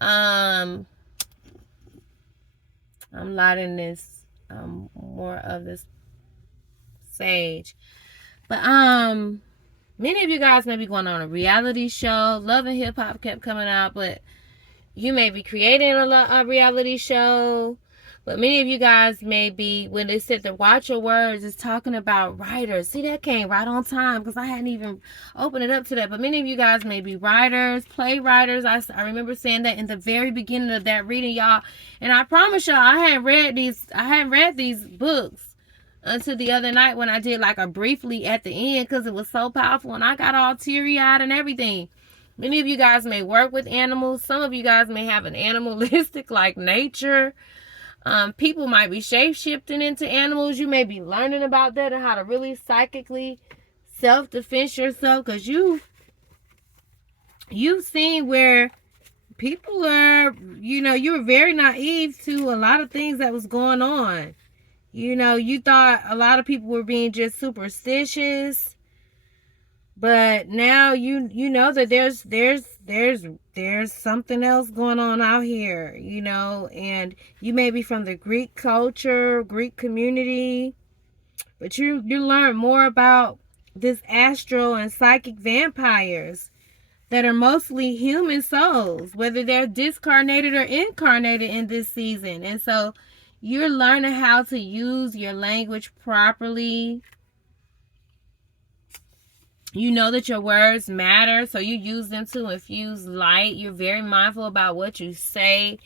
I'm lighting this, more of this sage. But, many of you guys may be going on a reality show. Love and Hip Hop kept coming out, but you may be creating a reality show. But many of you guys may be, when they said to watch your words, it's talking about writers. See, that came right on time, because I hadn't even opened it up to that. But many of you guys may be writers, playwriters. I remember saying that in the very beginning of that reading, y'all. And I promise y'all, I hadn't read these books until the other night, when I did like a briefly at the end, because it was so powerful and I got all teary-eyed and everything. Many of you guys may work with animals. Some of you guys may have an animalistic like nature. People might be shape-shifting into animals. You may be learning about that and how to really psychically self-defense yourself, because you've seen where people are, you know, you were very naive to a lot of things that was going on. You know, you thought a lot of people were being just superstitious, but now you know that there's something else going on out here, you know. And you may be from the Greek culture, Greek community, but you learn more about this astral and psychic vampires that are mostly human souls, whether they're discarnated or incarnated in this season. And so you're learning how to use your language properly. You know that your words matter, so you use them to infuse light. You're very mindful about what you say.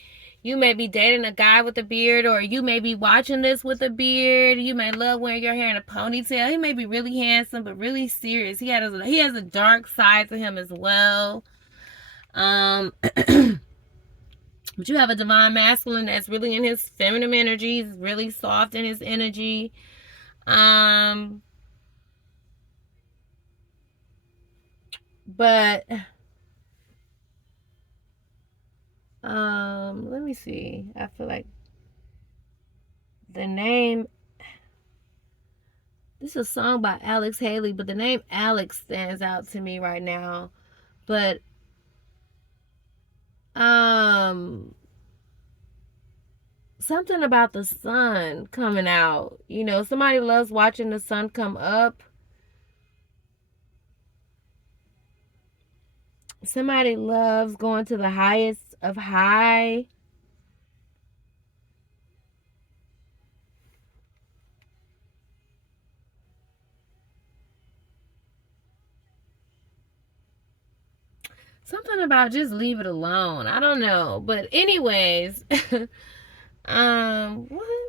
You may be dating a guy with a beard, or you may be watching this with a beard. You may love wearing your hair in a ponytail. He may be really handsome, but really serious. He has a dark side to him as well. But you have a divine masculine that's really in his feminine energy. He's really soft in his energy. But let me see. I feel like the name This is a song by Alex Haley, but the name Alex stands out to me right now. But something about the sun coming out. You know, somebody loves watching the sun come up. Somebody loves going to the highest of high. Something about just leave it alone. I don't know. But anyways, why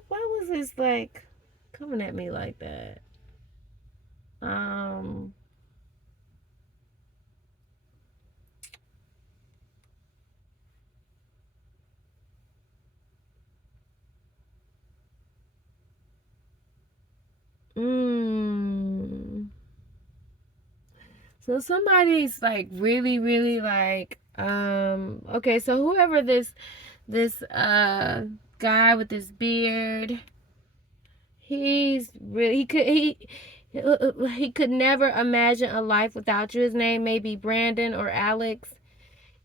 was this like coming at me like that? Um mm, so somebody's like really, really like okay, so whoever this guy with this beard, he's really he could never imagine a life without you. His name may be Brandon or Alex,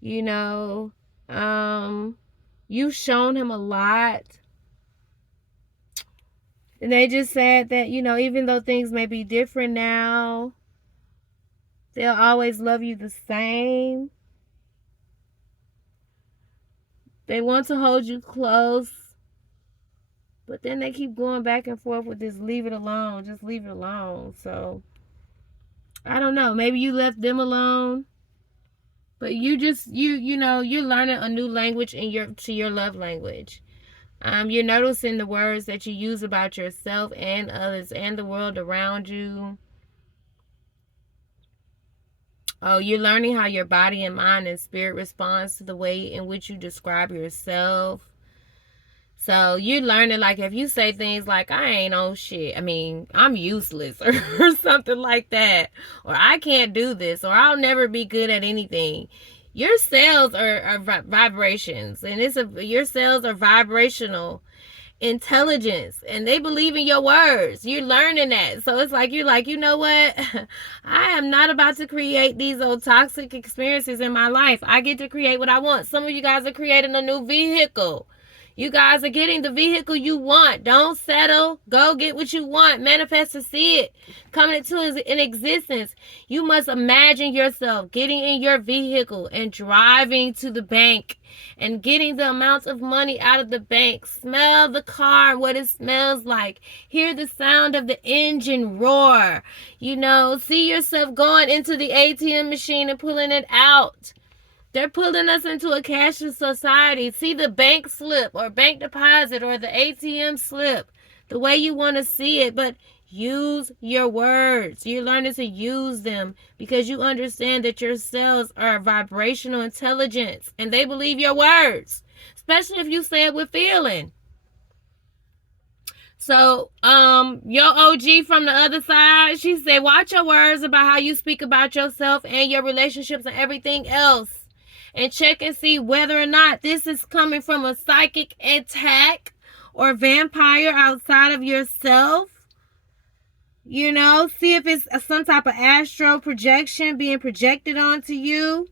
you know. You've shown him a lot. And they just said that, you know, even though things may be different now, they'll always love you the same. They want to hold you close. But then they keep going back and forth with this leave it alone. Just leave it alone. So, I don't know. Maybe you left them alone. But you just, you know, you're learning a new language in your love language. You're noticing the words that you use about yourself and others and the world around you. Oh, you're learning how your body and mind and spirit responds to the way in which you describe yourself. So you're learning, like, if you say things like, I ain't on shit, I mean, I'm useless, or something like that, or I can't do this, or I'll never be good at anything. Your cells are vibrations, and your cells are vibrational intelligence, and they believe in your words. You're learning that. So it's like, you're like, you know what? I am not about to create these old toxic experiences in my life. I get to create what I want. Some of you guys are creating a new vehicle. You guys are getting the vehicle you want. Don't settle. Go get what you want. Manifest to see it coming into in existence. You must imagine yourself getting in your vehicle and driving to the bank and getting the amounts of money out of the bank. Smell the car, what it smells like. Hear the sound of the engine roar. You know, see yourself going into the ATM machine and pulling it out. They're pulling us into a cashless society. See the bank slip or bank deposit or the ATM slip the way you want to see it, but use your words. You're learning to use them because you understand that your cells are vibrational intelligence and they believe your words, especially if you say it with feeling. So, your OG from the other side, she said, watch your words about how you speak about yourself and your relationships and everything else. And check and see whether or not this is coming from a psychic attack or vampire outside of yourself. You know, see if it's some type of astral projection being projected onto you.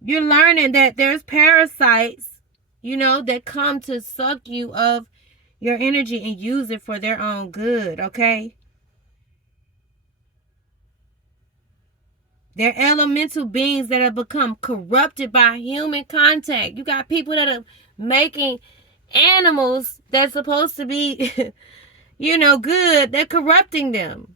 You're learning that there's parasites, you know, that come to suck you of your energy and use it for their own good, okay? They're elemental beings that have become corrupted by human contact. You got people that are making animals that's supposed to be, you know, good. They're corrupting them.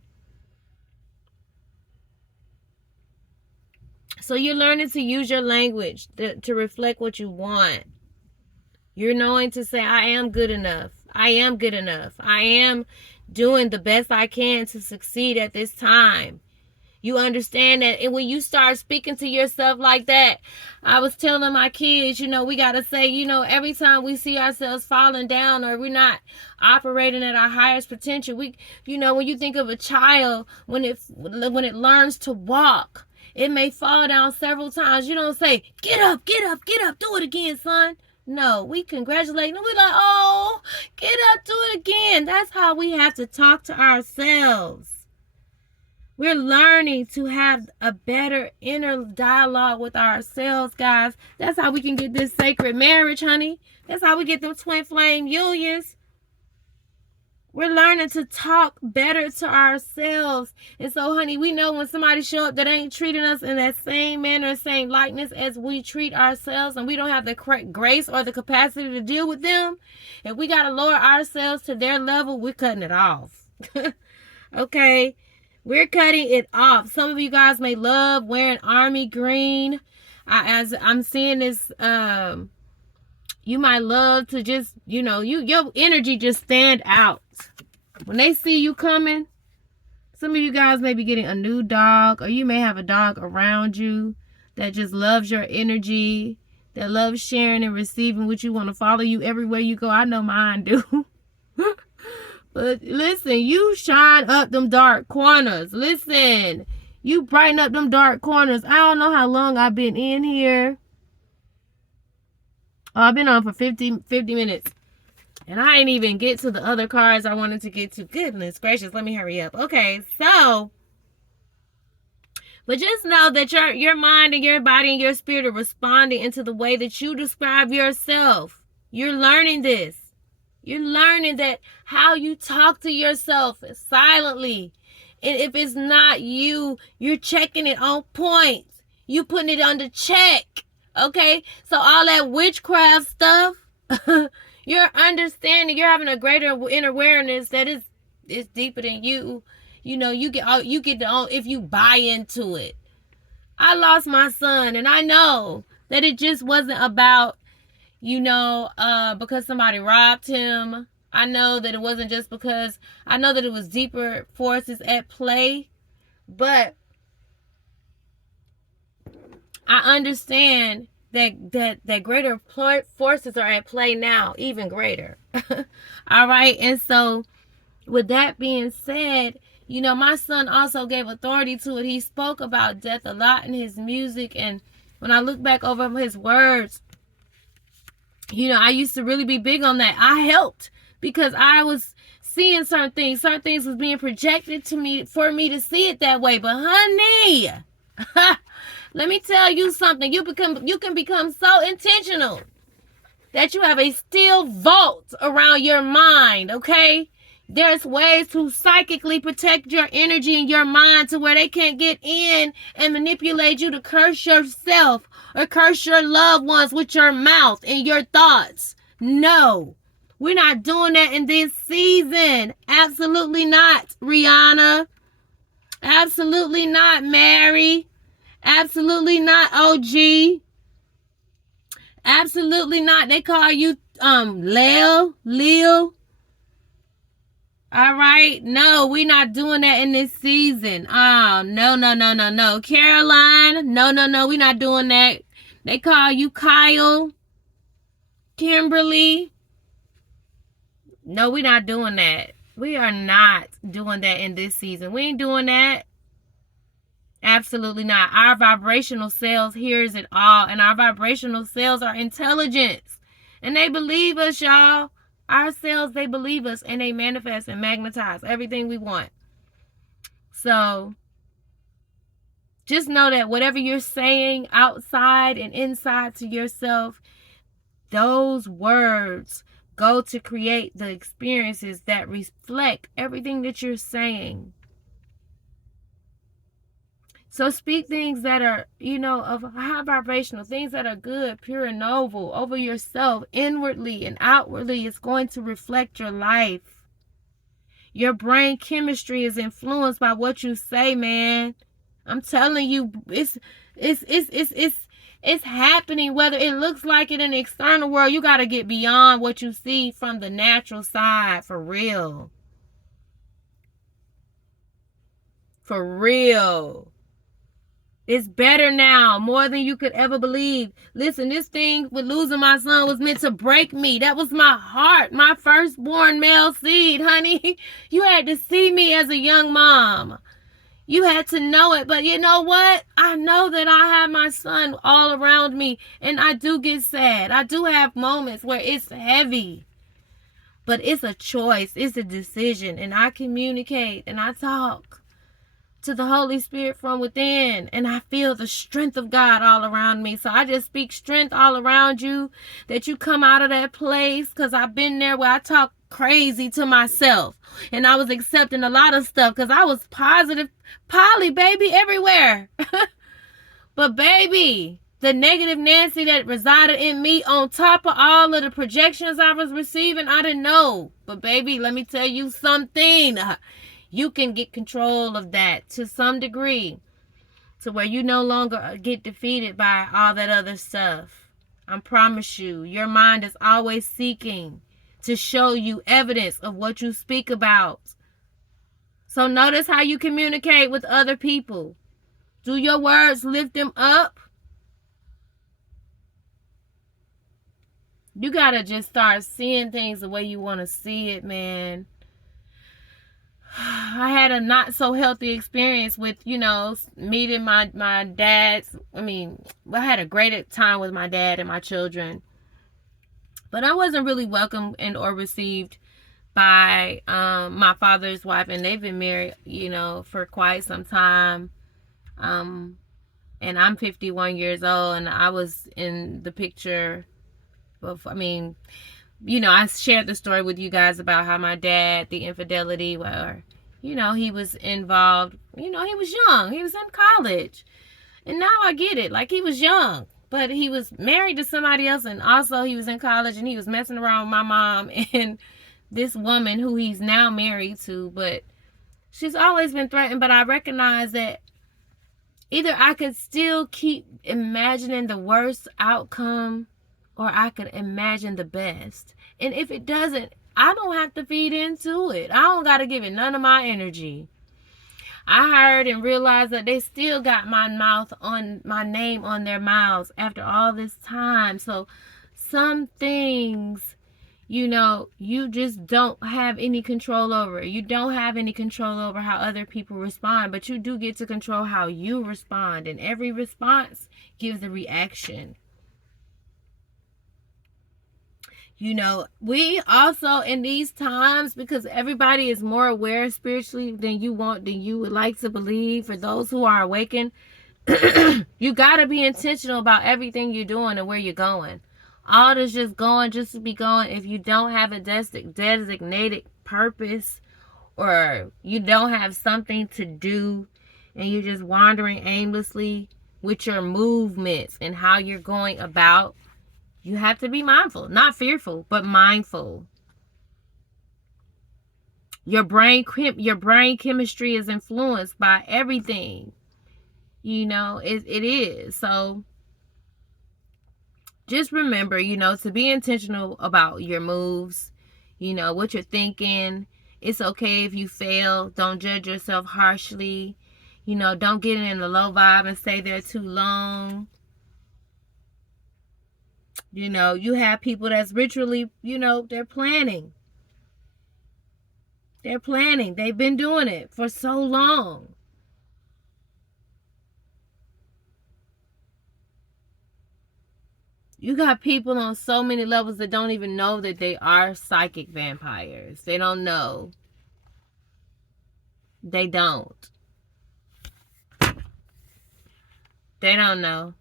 So you're learning to use your language to reflect what you want. You're knowing to say, I am good enough. I am good enough. I am doing the best I can to succeed at this time. You understand that, and when you start speaking to yourself like that, I was telling my kids, you know, we got to say, you know, every time we see ourselves falling down or we're not operating at our highest potential, you know, when you think of a child, when it learns to walk, it may fall down several times. You don't say, get up, get up, get up, do it again, son. No, we congratulate them. We're like, oh, get up, do it saying? That's how we have to talk to ourselves. We're learning to have a better inner dialogue with ourselves, guys. That's how we can get this sacred marriage, honey. That's how we get them twin flame unions. We're learning to talk better to ourselves. And so, honey, we know when somebody show up that ain't treating us in that same manner, same likeness as we treat ourselves, and we don't have the correct grace or the capacity to deal with them, and we got to lower ourselves to their level, we're cutting it off. Okay? We're cutting it off. Some of you guys may love wearing army green. As I'm seeing this, you might love to just, your energy just stand out. When they see you coming, some of you guys may be getting a new dog, or you may have a dog around you that just loves your energy, that loves sharing and receiving what you want to follow you everywhere you go. I know mine do. But listen, you shine up them dark corners. Listen, you brighten up them dark corners. I don't know how long I've been in here. Oh, I've been on for 50 minutes. And I didn't even get to the other cards I wanted to get to. Goodness gracious, let me hurry up. Okay, so, but just know that your mind and your body and your spirit are responding into the way that you describe yourself. You're learning this. You're learning that how you talk to yourself silently. And if it's not you, you're checking it on point. You putting it under check. Okay? So all that witchcraft stuff, you're understanding, you're having a greater inner awareness that it's deeper than you. You get if you buy into it. I lost my son, and I know that it just wasn't about, because somebody robbed him. I know that it wasn't just because, I know that it was deeper forces at play, but I understand that greater forces are at play now, even greater. All right. And so with that being said, my son also gave authority to it. He spoke about death a lot in his music. And when I look back over his words, I used to really be big on that. I helped because I was seeing certain things. Certain things was being projected to me for me to see it that way. But honey, let me tell you something. You can become so intentional that you have a steel vault around your mind, okay? There's ways to psychically protect your energy and your mind to where they can't get in and manipulate you to curse yourself or curse your loved ones with your mouth and your thoughts. No, we're not doing that in this season. Absolutely not, Rihanna. Absolutely not, Mary. Absolutely not, OG. Absolutely not. They call you Lil. All right. No, we're not doing that in this season. Oh, no. Caroline. No. We're not doing that. They call you Kyle. Kimberly. No, we're not doing that. We are not doing that in this season. We ain't doing that. Absolutely not. Our vibrational cells hears it all. And our vibrational cells are intelligence. And they believe us, y'all. Our cells, they believe us, and they manifest and magnetize everything we want. So just know that whatever you're saying outside and inside to yourself, those words go to create the experiences that reflect everything that you're saying. So speak things that are, of high vibrational, things that are good, pure, and noble over yourself, inwardly and outwardly. It's going to reflect your life. Your brain chemistry is influenced by what you say, man. I'm telling you, it's happening, whether it looks like it in the external world. You got to get beyond what you see from the natural side, for real. For real. It's better now, more than you could ever believe. Listen, this thing with losing my son was meant to break me. That was my heart, my firstborn male seed, honey. You had to see me as a young mom. You had to know it. But you know what? I know that I have my son all around me, and I do get sad. I do have moments where it's heavy. But it's a choice. It's a decision. And I communicate and I talk to the Holy Spirit from within. And I feel the strength of God all around me. So I just speak strength all around you, that you come out of that place. Because I've been there where I talk crazy to myself. And I was accepting a lot of stuff because I was positive, Polly, baby, everywhere. But baby, the negative Nancy that resided in me, on top of all of the projections I was receiving, I didn't know. But baby, let me tell you something. You can get control of that to some degree, to where you no longer get defeated by all that other stuff. I promise you, your mind is always seeking to show you evidence of what you speak about. So notice how you communicate with other people. Do your words lift them up? You gotta just start seeing things the way you want to see it, man. I had a not so healthy experience with, meeting my dad's. I had a great time with my dad and my children. But I wasn't really welcomed and or received by my father's wife. And they've been married, for quite some time. And I'm 51 years old, and I was in the picture. I shared the story with you guys about how my dad, the infidelity, where, he was involved. He was young. He was in college. And now I get it. Like, he was young, but he was married to somebody else, and also he was in college, and he was messing around with my mom and this woman who he's now married to. But she's always been threatened. But I recognize that either I could still keep imagining the worst outcome, or I could imagine the best. And if it doesn't, I don't have to feed into it. I don't got to give it none of my energy. I heard and realized that they still got my name on their mouths after all this time. So some things, you just don't have any control over. You don't have any control over how other people respond, but you do get to control how you respond. And every response gives a reaction. We also, in these times, because everybody is more aware spiritually than you would like to believe, for those who are awakened, you got to be intentional about everything you're doing and where you're going. All this just to be going. If you don't have a designated purpose, or you don't have something to do, and you're just wandering aimlessly with your movements and how you're going about, you have to be mindful, not fearful, but mindful. Your brain chemistry is influenced by everything. It is. So just remember, to be intentional about your moves, what you're thinking. It's okay if you fail. Don't judge yourself harshly. Don't get in the low vibe and stay there too long. You have people that's ritually, they're planning. They're planning. They've been doing it for so long. You got people on so many levels that don't even know that they are psychic vampires. They don't know. They don't. They don't know.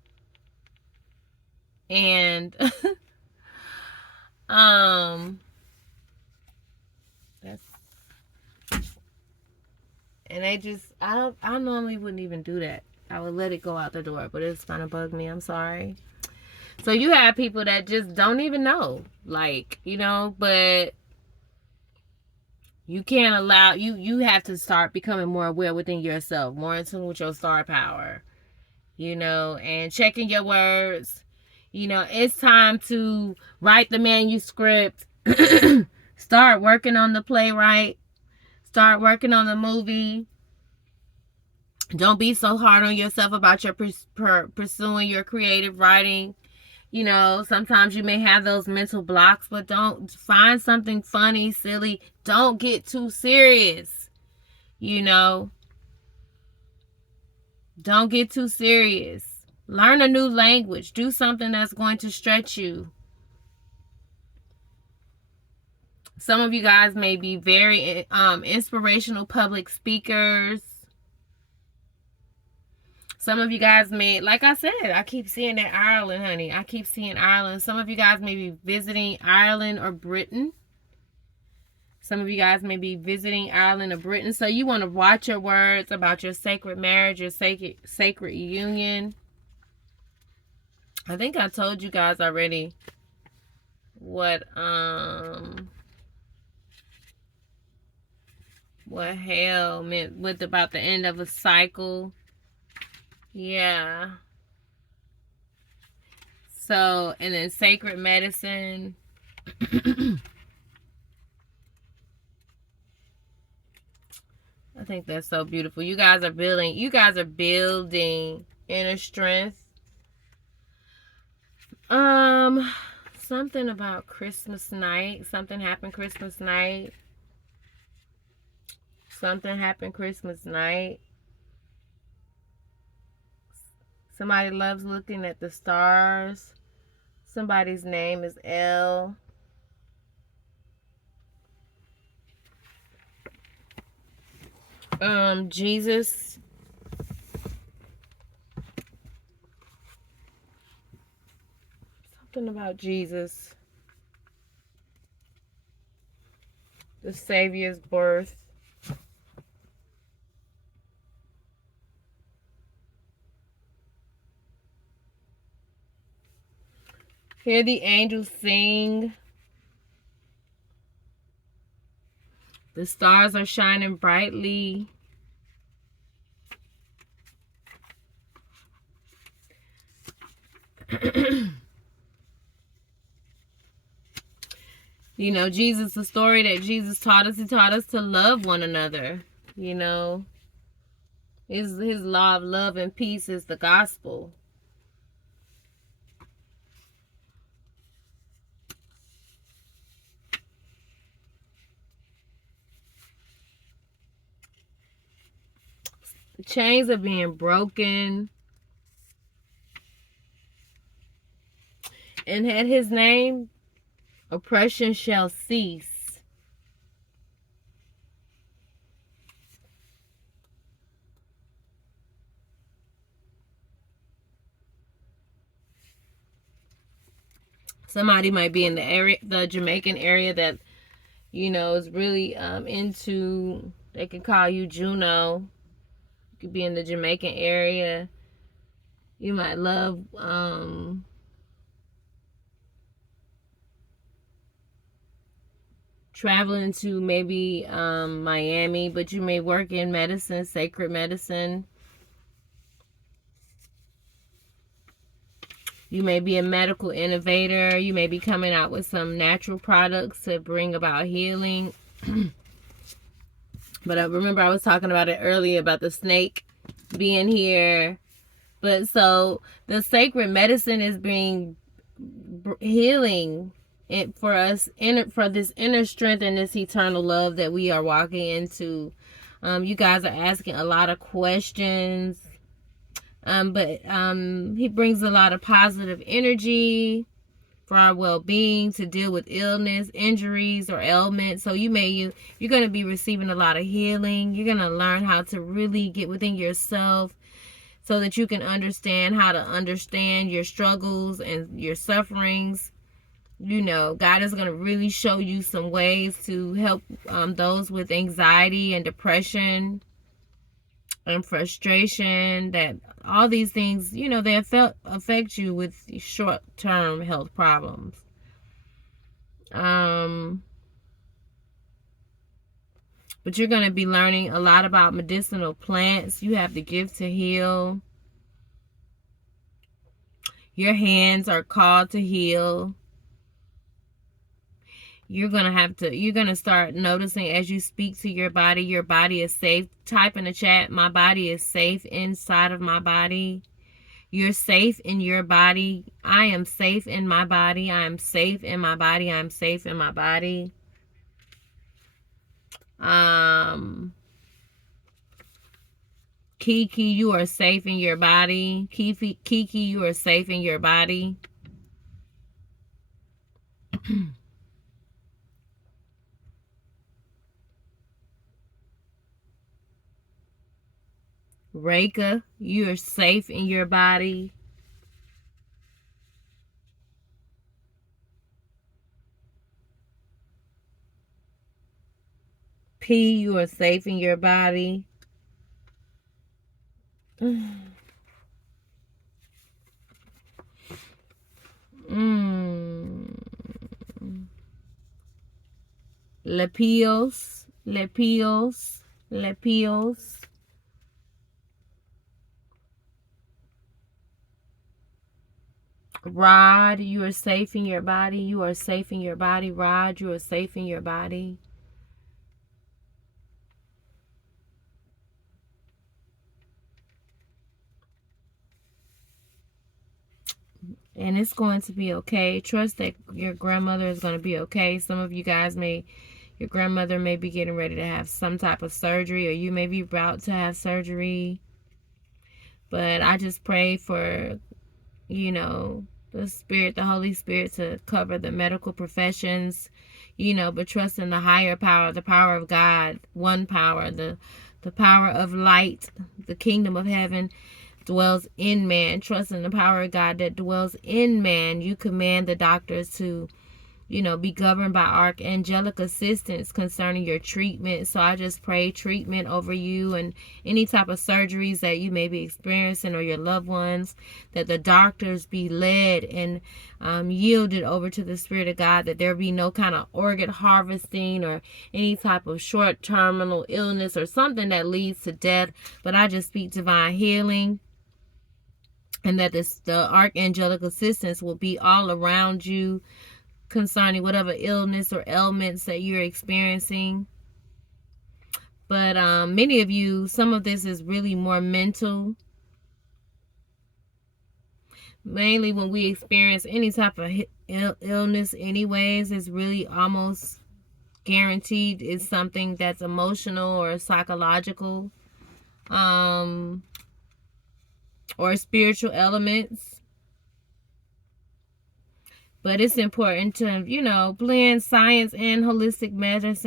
And I normally wouldn't even do that. I would let it go out the door, but it's gonna bug me. I'm sorry. So you have people that just don't even know, but you can't allow, you have to start becoming more aware within yourself, more in tune with your star power, and checking your words. It's time to write the manuscript, start working on the playwright, start working on the movie. Don't be so hard on yourself about your pursuing your creative writing. Sometimes you may have those mental blocks, but don't find something funny, silly. Don't get too serious. Don't get too serious. Learn a new language. Do something that's going to stretch you. Some of you guys may be very inspirational public speakers. Some of you guys may, like I said, I keep seeing that Ireland, honey. I keep seeing Ireland. Some of you guys may be visiting Ireland or Britain. Some of you guys may be visiting Ireland or Britain. So you want to watch your words about your sacred marriage, your sacred union. I think I told you guys already what hell meant with about the end of a cycle. Yeah. So, and then sacred medicine. I think that's so beautiful. You guys are building inner strength. Something about Christmas night. Something happened Christmas night. Something happened Christmas night. Somebody loves looking at the stars. Somebody's name is L. Jesus. Something about Jesus. The Savior's birth. Hear the angels sing. The stars are shining brightly. You know, Jesus, the story that Jesus taught us, he taught us to love one another. You know, his law of love and peace is the gospel. The chains are being broken. And at his name, oppression shall cease. Somebody might be in the area, the Jamaican area, that, you know, is really into, they can call you Juno. You could be in the Jamaican area. You might love traveling to maybe Miami, but you may work in medicine, sacred medicine. You may be a medical innovator. You may be coming out with some natural products to bring about healing. But I remember I was talking about it earlier about the snake being here. But so the sacred medicine is being healing it for us, for this inner strength and this eternal love that we are walking into. You guys are asking a lot of questions. But he brings a lot of positive energy for our well-being, to deal with illness, injuries, or ailments. So you're going to be receiving a lot of healing. You're going to learn how to really get within yourself so that you can understand how to understand your struggles and your sufferings. You know, God is going to really show you some ways to help those with anxiety and depression and frustration, that all these things, you know, they affect you with short-term health problems. But you're going to be learning a lot about medicinal plants. You have the gift to heal. Your hands are called to heal. You're going to start noticing as you speak to your body is safe. Type in the chat, my body is safe inside of my body. You're safe in your body. I am safe in my body. I am safe in my body. I am safe in my body. Kiki, you are safe in your body. Kiki, you are safe in your body. Reka, you are safe in your body. P, you are safe in your body. Lepios, Lepios, Lepios. Rod, you are safe in your body. You are safe in your body. Rod, you are safe in your body. And it's going to be okay. Trust that your grandmother is going to be okay. Some of you guys your grandmother may be getting ready to have some type of surgery, or you may be about to have surgery. But I just pray for, the Holy Spirit to cover the medical professions, but trust in the higher power, the power of God, one power, the power of light, the kingdom of heaven dwells in man. Trust in the power of God that dwells in man. You command the doctors to, be governed by archangelic assistance concerning your treatment. So I just pray treatment over you and any type of surgeries that you may be experiencing or your loved ones, that the doctors be led and yielded over to the Spirit of God, that there be no kind of organ harvesting or any type of short terminal illness or something that leads to death. But I just speak divine healing, and that the archangelic assistance will be all around you concerning whatever illness or ailments that you're experiencing. But many of you, some of this is really more mental. Mainly when we experience any type of illness anyways, it's really almost guaranteed it's something that's emotional or psychological, or spiritual elements. But it's important to, blend science and holistic methods.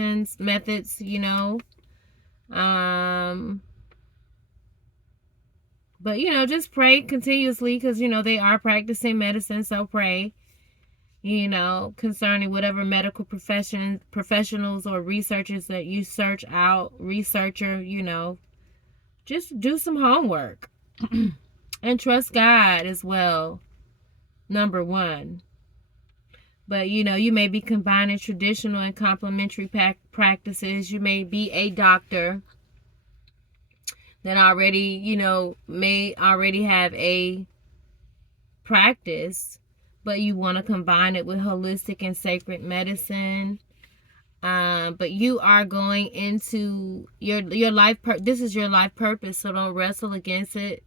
But, just pray continuously because, they are practicing medicine. So pray, concerning whatever medical professionals or researchers that you search out, just do some homework and trust God as well. Number one. But, you may be combining traditional and complementary practices. You may be a doctor that already, may already have a practice, but you want to combine it with holistic and sacred medicine. But you are going into your life. This is your life purpose, so don't wrestle against it.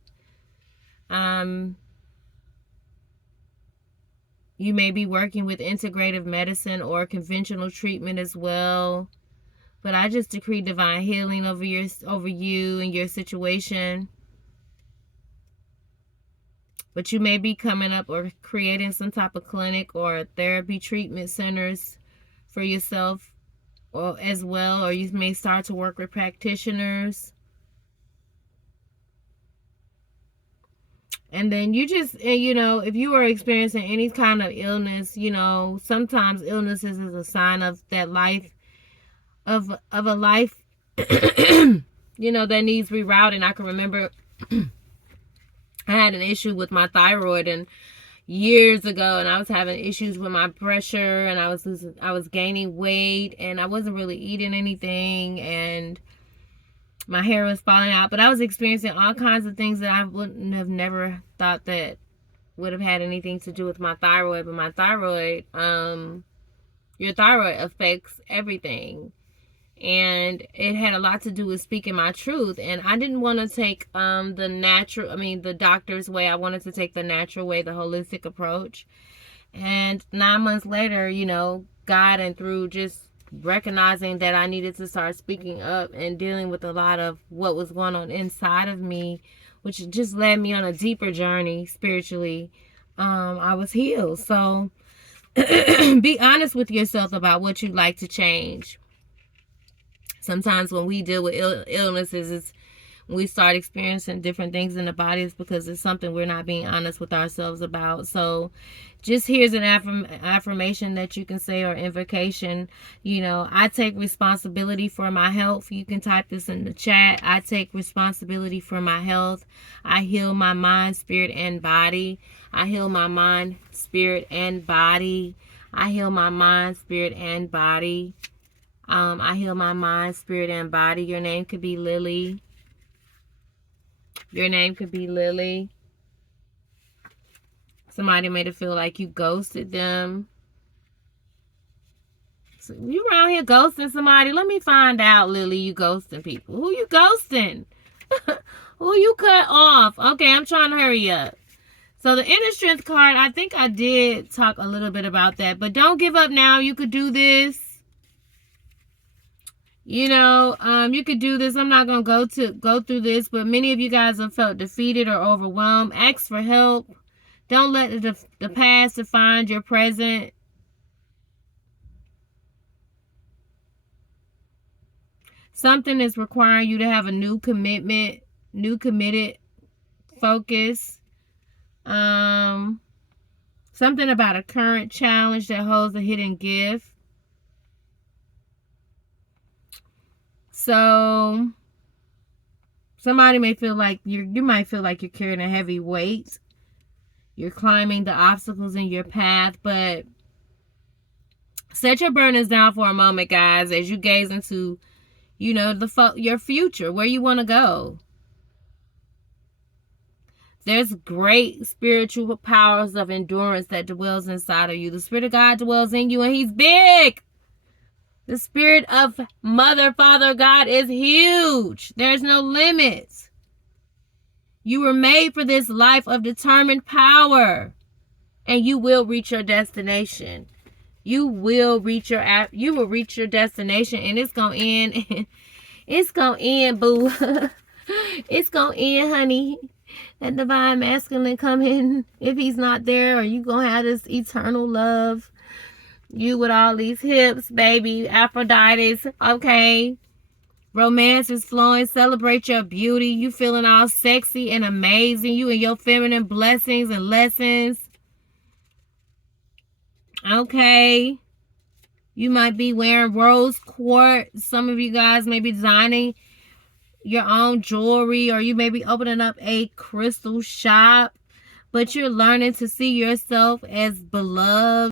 You may be working with integrative medicine or conventional treatment as well. But I just decree divine healing over you and your situation. But you may be coming up or creating some type of clinic or therapy treatment centers for yourself as well. Or you may start to work with practitioners. And then you just, if you are experiencing any kind of illness, sometimes illnesses is a sign of that life, of a life, that needs rerouting. I can remember I had an issue with my thyroid and years ago, and I was having issues with my pressure, and I was gaining weight, and I wasn't really eating anything, and my hair was falling out, but I was experiencing all kinds of things that I wouldn't have never thought that would have had anything to do with my thyroid. But my thyroid, your thyroid affects everything. And it had a lot to do with speaking my truth. And I didn't want to take the doctor's way. I wanted to take the natural way, the holistic approach. And 9 months later, God, and through just recognizing that I needed to start speaking up and dealing with a lot of what was going on inside of me, which just led me on a deeper journey spiritually, I was healed. So be honest with yourself about what you'd like to change. Sometimes when we deal with illnesses, we start experiencing different things in the body, it's because it's something we're not being honest with ourselves about. So just here's an affirmation that you can say, or invocation. I take responsibility for my health. You can type this in the chat. I take responsibility for my health. I heal my mind, spirit, and body. I heal my mind, spirit, and body. I heal my mind, spirit, and body. I heal my mind, spirit, and body. Your name could be Lily. Your name could be Lily. Somebody made it feel like you ghosted them. So you around here ghosting somebody? Let me find out, Lily, you ghosting people. Who you ghosting? Who you cut off? Okay, I'm trying to hurry up. So the inner strength card, I think I did talk a little bit about that. But don't give up now. You could do this. You could do this. I'm not going to go through this, but many of you guys have felt defeated or overwhelmed. Ask for help. Don't let the past define your present. Something is requiring you to have a new committed focus. Something about a current challenge that holds a hidden gift. So somebody may feel like you might feel like you're carrying a heavy weight. You're climbing the obstacles in your path, but set your burdens down for a moment, guys, as you gaze into, your future, where you want to go. There's great spiritual powers of endurance that dwells inside of you. The Spirit of God dwells in you, and He's big. The Spirit of Mother, Father, God is huge. There's no limits. You were made for this life of determined power, and you will reach your destination. You will reach your destination, and it's gonna end. It's gonna end, boo. It's gonna end, honey. That divine masculine come in. If he's not there, or you gonna have this eternal love. You with all these hips, baby, Aphrodite's, okay. Romance is flowing. Celebrate your beauty. You feeling all sexy and amazing. You and your feminine blessings and lessons. Okay. You might be wearing rose quartz. Some of you guys may be designing your own jewelry, or you may be opening up a crystal shop. But you're learning to see yourself as beloved.